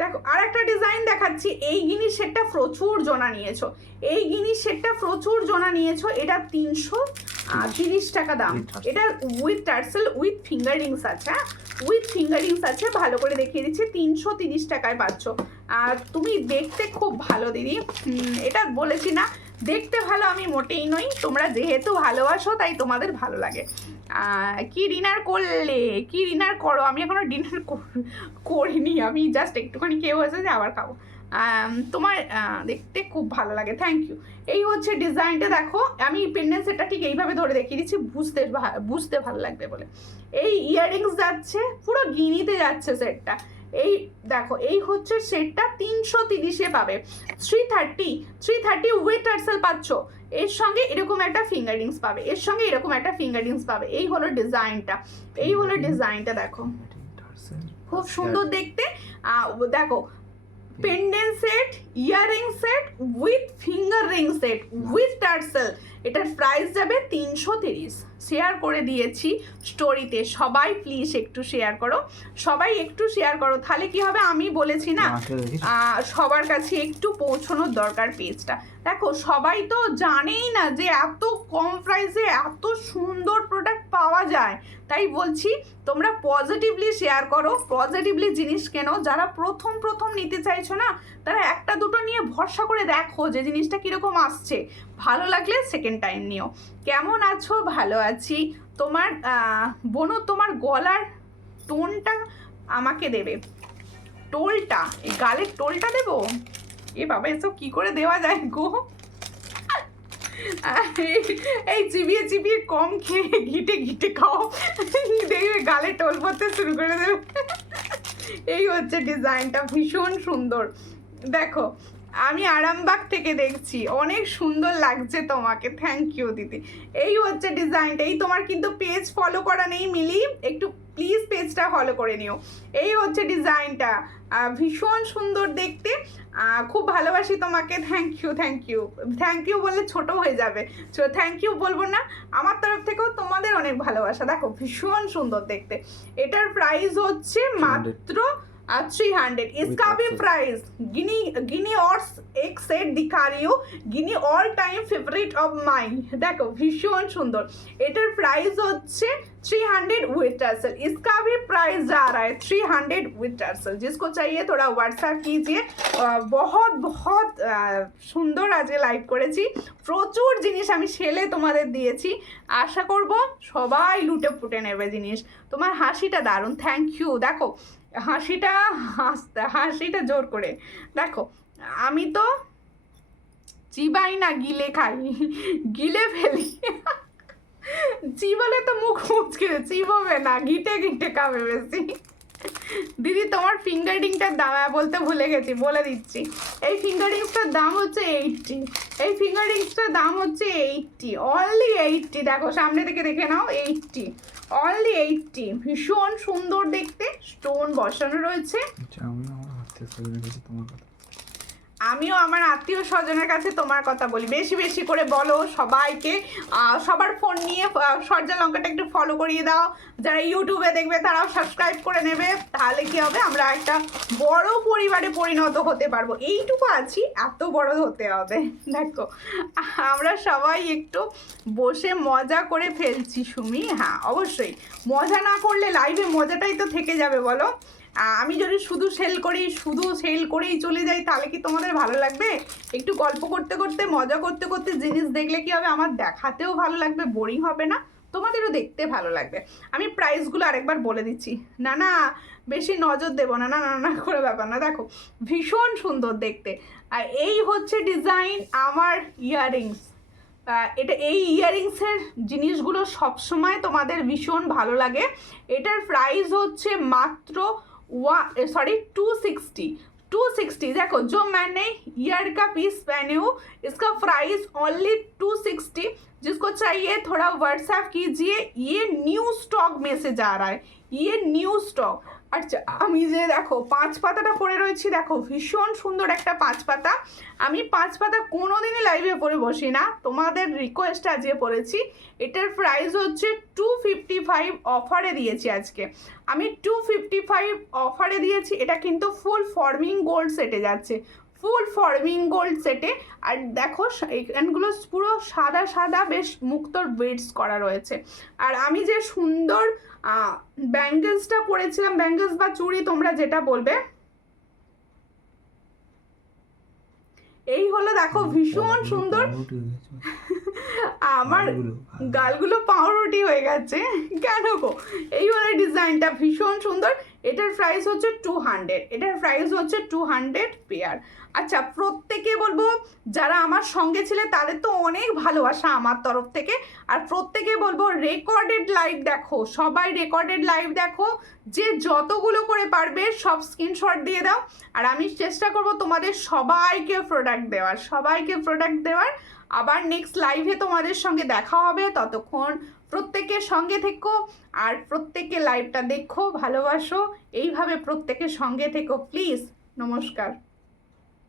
দেখো আর একটা ডিজাইন দেখাচ্ছি, এই গিনির সেটটা প্রচুর জনা নিয়েছো, এই গিনির সেটটা প্রচুর জনা নিয়েছো। এটা 330 টাকা দাম, এটা with tassel with finger Rings আছে, হ্যাঁ উইথ ফিঙ্গার রিংস আছে, ভালো করে দেখিয়ে দিচ্ছি। 330 টাকায় পাচ্ছ। আর তুমি দেখতে খুব ভালো দিদি, এটা বলেছি না দেখতে ভালো আমি মোটেই নই, তোমরা যেহেতু ভালোবাসো তাই তোমাদের ভালো লাগে। কি ডিনার করলে, কি ডিনার করো? আমি এখনো ডিনার করিনি, আমি জাস্ট একটুখানি খেয়ে হয়েছে যে আবার খাবো। তোমার দেখতে খুব ভালো লাগে, থ্যাংক ইউ। এই হচ্ছে ডিজাইনটা, দেখো আমি পেন্ডেন্ট সেটটা ঠিক এইভাবে ধরে দেখিয়ে দিচ্ছি, বুঝতে ভালো লাগবে বলে। এই ইয়াররিংস যাচ্ছে পুরো গিনিতে যাচ্ছে সেটটা। এই দেখো এই হচ্ছে সেটটা 330-এ পাবে, 330 উইথ টার্সেল পাচ্ছ। এর সঙ্গে এরকম একটা ফিঙ্গার রিংস পাবে, এর সঙ্গে এরকম একটা ফিঙ্গার রিংস পাবে। এই হলো ডিজাইনটা, এই হলো ডিজাইনটা, দেখো খুব সুন্দর দেখতে। দেখো pendant set, earring set with finger ring set with tassel, এটার প্রাইস যাবে 330। শেয়ার করে দিয়েছি স্টোরিতে, সবাই প্লিজ একটু শেয়ার করো, সবাই একটু শেয়ার করো, তাহলে কি হবে আমি বলেছি না সবার কাছে একটু পৌঁছানোর দরকার পেজটা। দেখো সবাই তো জানেই না যে এত কম প্রাইসে এত সুন্দর প্রোডাক্ট পাওয়া যায়, তাই বলছি তোমরা পজিটিভলি শেয়ার করো, পজিটিভলি জিনিস কেনো। যারা প্রথম নিতে চাইছো না তারা একটা দুটো নিয়ে ভরসা করে দেখো যে জিনিসটা কীরকম আসছে, ভালো লাগলে সেকেন্ড টাইম নিও। কেমন আছো? ভালো আছি। তোমার বোনও তোমার গলার টোনটা আমাকে দেবে, টোলটা, এই গালের টোলটা দেবো? এ বাবা এসব কি করে দেওয়া যায় গো, এই চিবিয়ে কম খেয়ে ঘিটে খাও, দেখবে গালে টোল পড়তে শুরু করে দেবে। এই হচ্ছে ডিজাইনটা, ভীষণ সুন্দর। দেখো আমি আরামবাগ থেকে দেখছি, অনেক সুন্দর লাগছে তোমাকে, থ্যাংক ইউ দিদি। এই হচ্ছে ডিজাইনটা। এই তোমার কিন্তু পেজ ফলো করা নেই মিলি, একটু প্লিজ পেজটা ফলো করে নিও। এই হচ্ছে ডিজাইনটা, ভীষণ সুন্দর দেখতে, খুব ভালোবাসি তোমাকে, থ্যাংক ইউ বললে ছোট হয়ে যাবে, থ্যাংক ইউ বলবো না, আমার তরফ থেকেও তোমাদের অনেক ভালোবাসা। দেখো ভীষণ সুন্দর দেখতে, এটার প্রাইস হচ্ছে মাত্র 300। इसका भी प्राइस गिनी और एक सेट दिखा रही हूँ, गिनी all time favourite of mine. देखो भीषण सुंदर, एटर प्राइस होच्छे 300 विथ टर्सल, इसका भी प्राइस जा रहा है 300 विथ टर्सल। जिसको चाहिए थोड़ा व्हाट्सएप कीजिए। बहुत সুন্দর আজকে লাইভ করেছি, প্রচুর জিনিস আমি সেলে তোমাদের দিয়েছি, আশা করব সবাই লুটে ফুটে নেবে জিনিস। তোমার হাসিটা দারুণ, থ্যাংক ইউ। দেখো হাসিটা জোর করে দেখো, আমি তো চিবাই না, গিলে খাই, গিলে ফেলি। চিবালে তো মুখ মুচকে, চিবাবে না, ঘিটে ঘিটে খাবে বেশি। দিদি তোমার ফিঙ্গার রিংটার দাম বলতে ভুলে গেছি, বলে দিচ্ছি। এই ফিঙ্গার রিংসটার দাম হচ্ছে 80। এই ফিঙ্গার রিংসটার দাম হচ্ছে 80, অনলি 80। দেখো সামনে থেকে দেখে নাও, 80, অনলি 80। ভীষণ সুন্দর দেখতে, স্টোন বসানো রয়েছে। আমিও আমার আত্মীয় স্বজনের কাছে তোমার কথা বলি, বেশি বেশি করে বলো সবাইকে। সবার ফোন নিয়ে সরজা লঙ্কাটা একটু ফলো করিয়ে দাও। যারা ইউটিউবে দেখবে তারাও সাবস্ক্রাইব করে নেবে। তাহলে কি হবে, আমরা একটা বড় পরিবারে পরিণত হতে পারবো। এইটুকু আছি, এত বড় হতে হবে। দেখো আমরা সবাই একটু বসে মজা করে ফেলছি সুমি। হ্যাঁ অবশ্যই, মজা না করলে লাইভে মজাটাই তো থেকে যাবে বলো। আমি যদি শুধু সেল করেই চলে যাই তাহলে কি তোমাদের ভালো লাগবে? একটু গল্প করতে করতে, মজা করতে করতে জিনিস দেখলে কি হবে, আমার দেখাতেও ভালো লাগবে, বোরিং হবে না, তোমাদেরও দেখতে ভালো লাগবে। আমি প্রাইসগুলো আরেকবার বলে দিচ্ছি, না বেশি নজর দেবো না, না করে ব্যাপার না। দেখো ভীষণ সুন্দর দেখতে। আর এই হচ্ছে ডিজাইন আমার ইয়াররিংস। এই ইয়াররিংসের জিনিসগুলো সবসময় তোমাদের ভীষণ ভালো লাগে। এটার প্রাইস হচ্ছে মাত্র 260। देखो जो मैंने ईयर का पीस पहने हूँ इसका प्राइस ओनली 260। जिसको चाहिए थोड़ा व्हाट्सएप कीजिए। ये न्यू स्टॉक में से जा रहा है, ये न्यू स्टॉक। আচ্ছা আমি যে দেখো 5 পাতাটা পরে রয়েছি, দেখো ভীষণ সুন্দর একটা 5 পাতা। আমি 5 পাতা কোনোদিনই লাইভে পরে বসি না, তোমাদের রিকোয়েস্ট আজকে পরেছি। এটার প্রাইস হচ্ছে 255, অফারে দিয়েছি আজকে আমি 255 অফারে দিয়েছি। এটা কিন্তু ফুল ফর্মিং গোল্ড সেটে যাচ্ছে, ফুল ফর্মিং গোল্ড সেটে। আর দেখো এখানগুলো পুরো সাদা সাদা বেশ মুক্তোর বিডস করা রয়েছে। আর আমি যে সুন্দর ব্যাঙ্গেলসটা পরেছিলাম, ব্যাঙ্গেলস বা চুড়ি তোমরা যেটা বলবে, এই হলো দেখো ভীষণ সুন্দর। আমার গালগুলো পাউরুটি হয়ে গেছে কেন গো? এই হলো ডিজাইনটা, ভীষণ সুন্দর। এটার প্রাইস হচ্ছে 200, এটার প্রাইস হচ্ছে 200 পেয়ার। আচ্ছা প্রত্যেকে বলবো, যারা আমার সঙ্গে ছিলে তাদের তো অনেক ভালোবাসা আমার তরফ থেকে। আর প্রত্যেকে বলবো রেকর্ডেড লাইভ দেখো, সবাই রেকর্ডেড লাইভ দেখো, যে যতগুলো করে পারবে সব স্ক্রিনশট দিয়ে দাও। আর আমি চেষ্টা করব তোমাদের সবাইকে প্রোডাক্ট দেওয়ার। আবার নেক্সট লাইভে তোমাদের সঙ্গে দেখা হবে। ততক্ষণ প্রত্যেকের সঙ্গে থেকো, আর প্রত্যেকে লাইভটা দেখো, ভালোবাসো, এইভাবে প্রত্যেকের সঙ্গে থেকো প্লিজ। নমস্কার।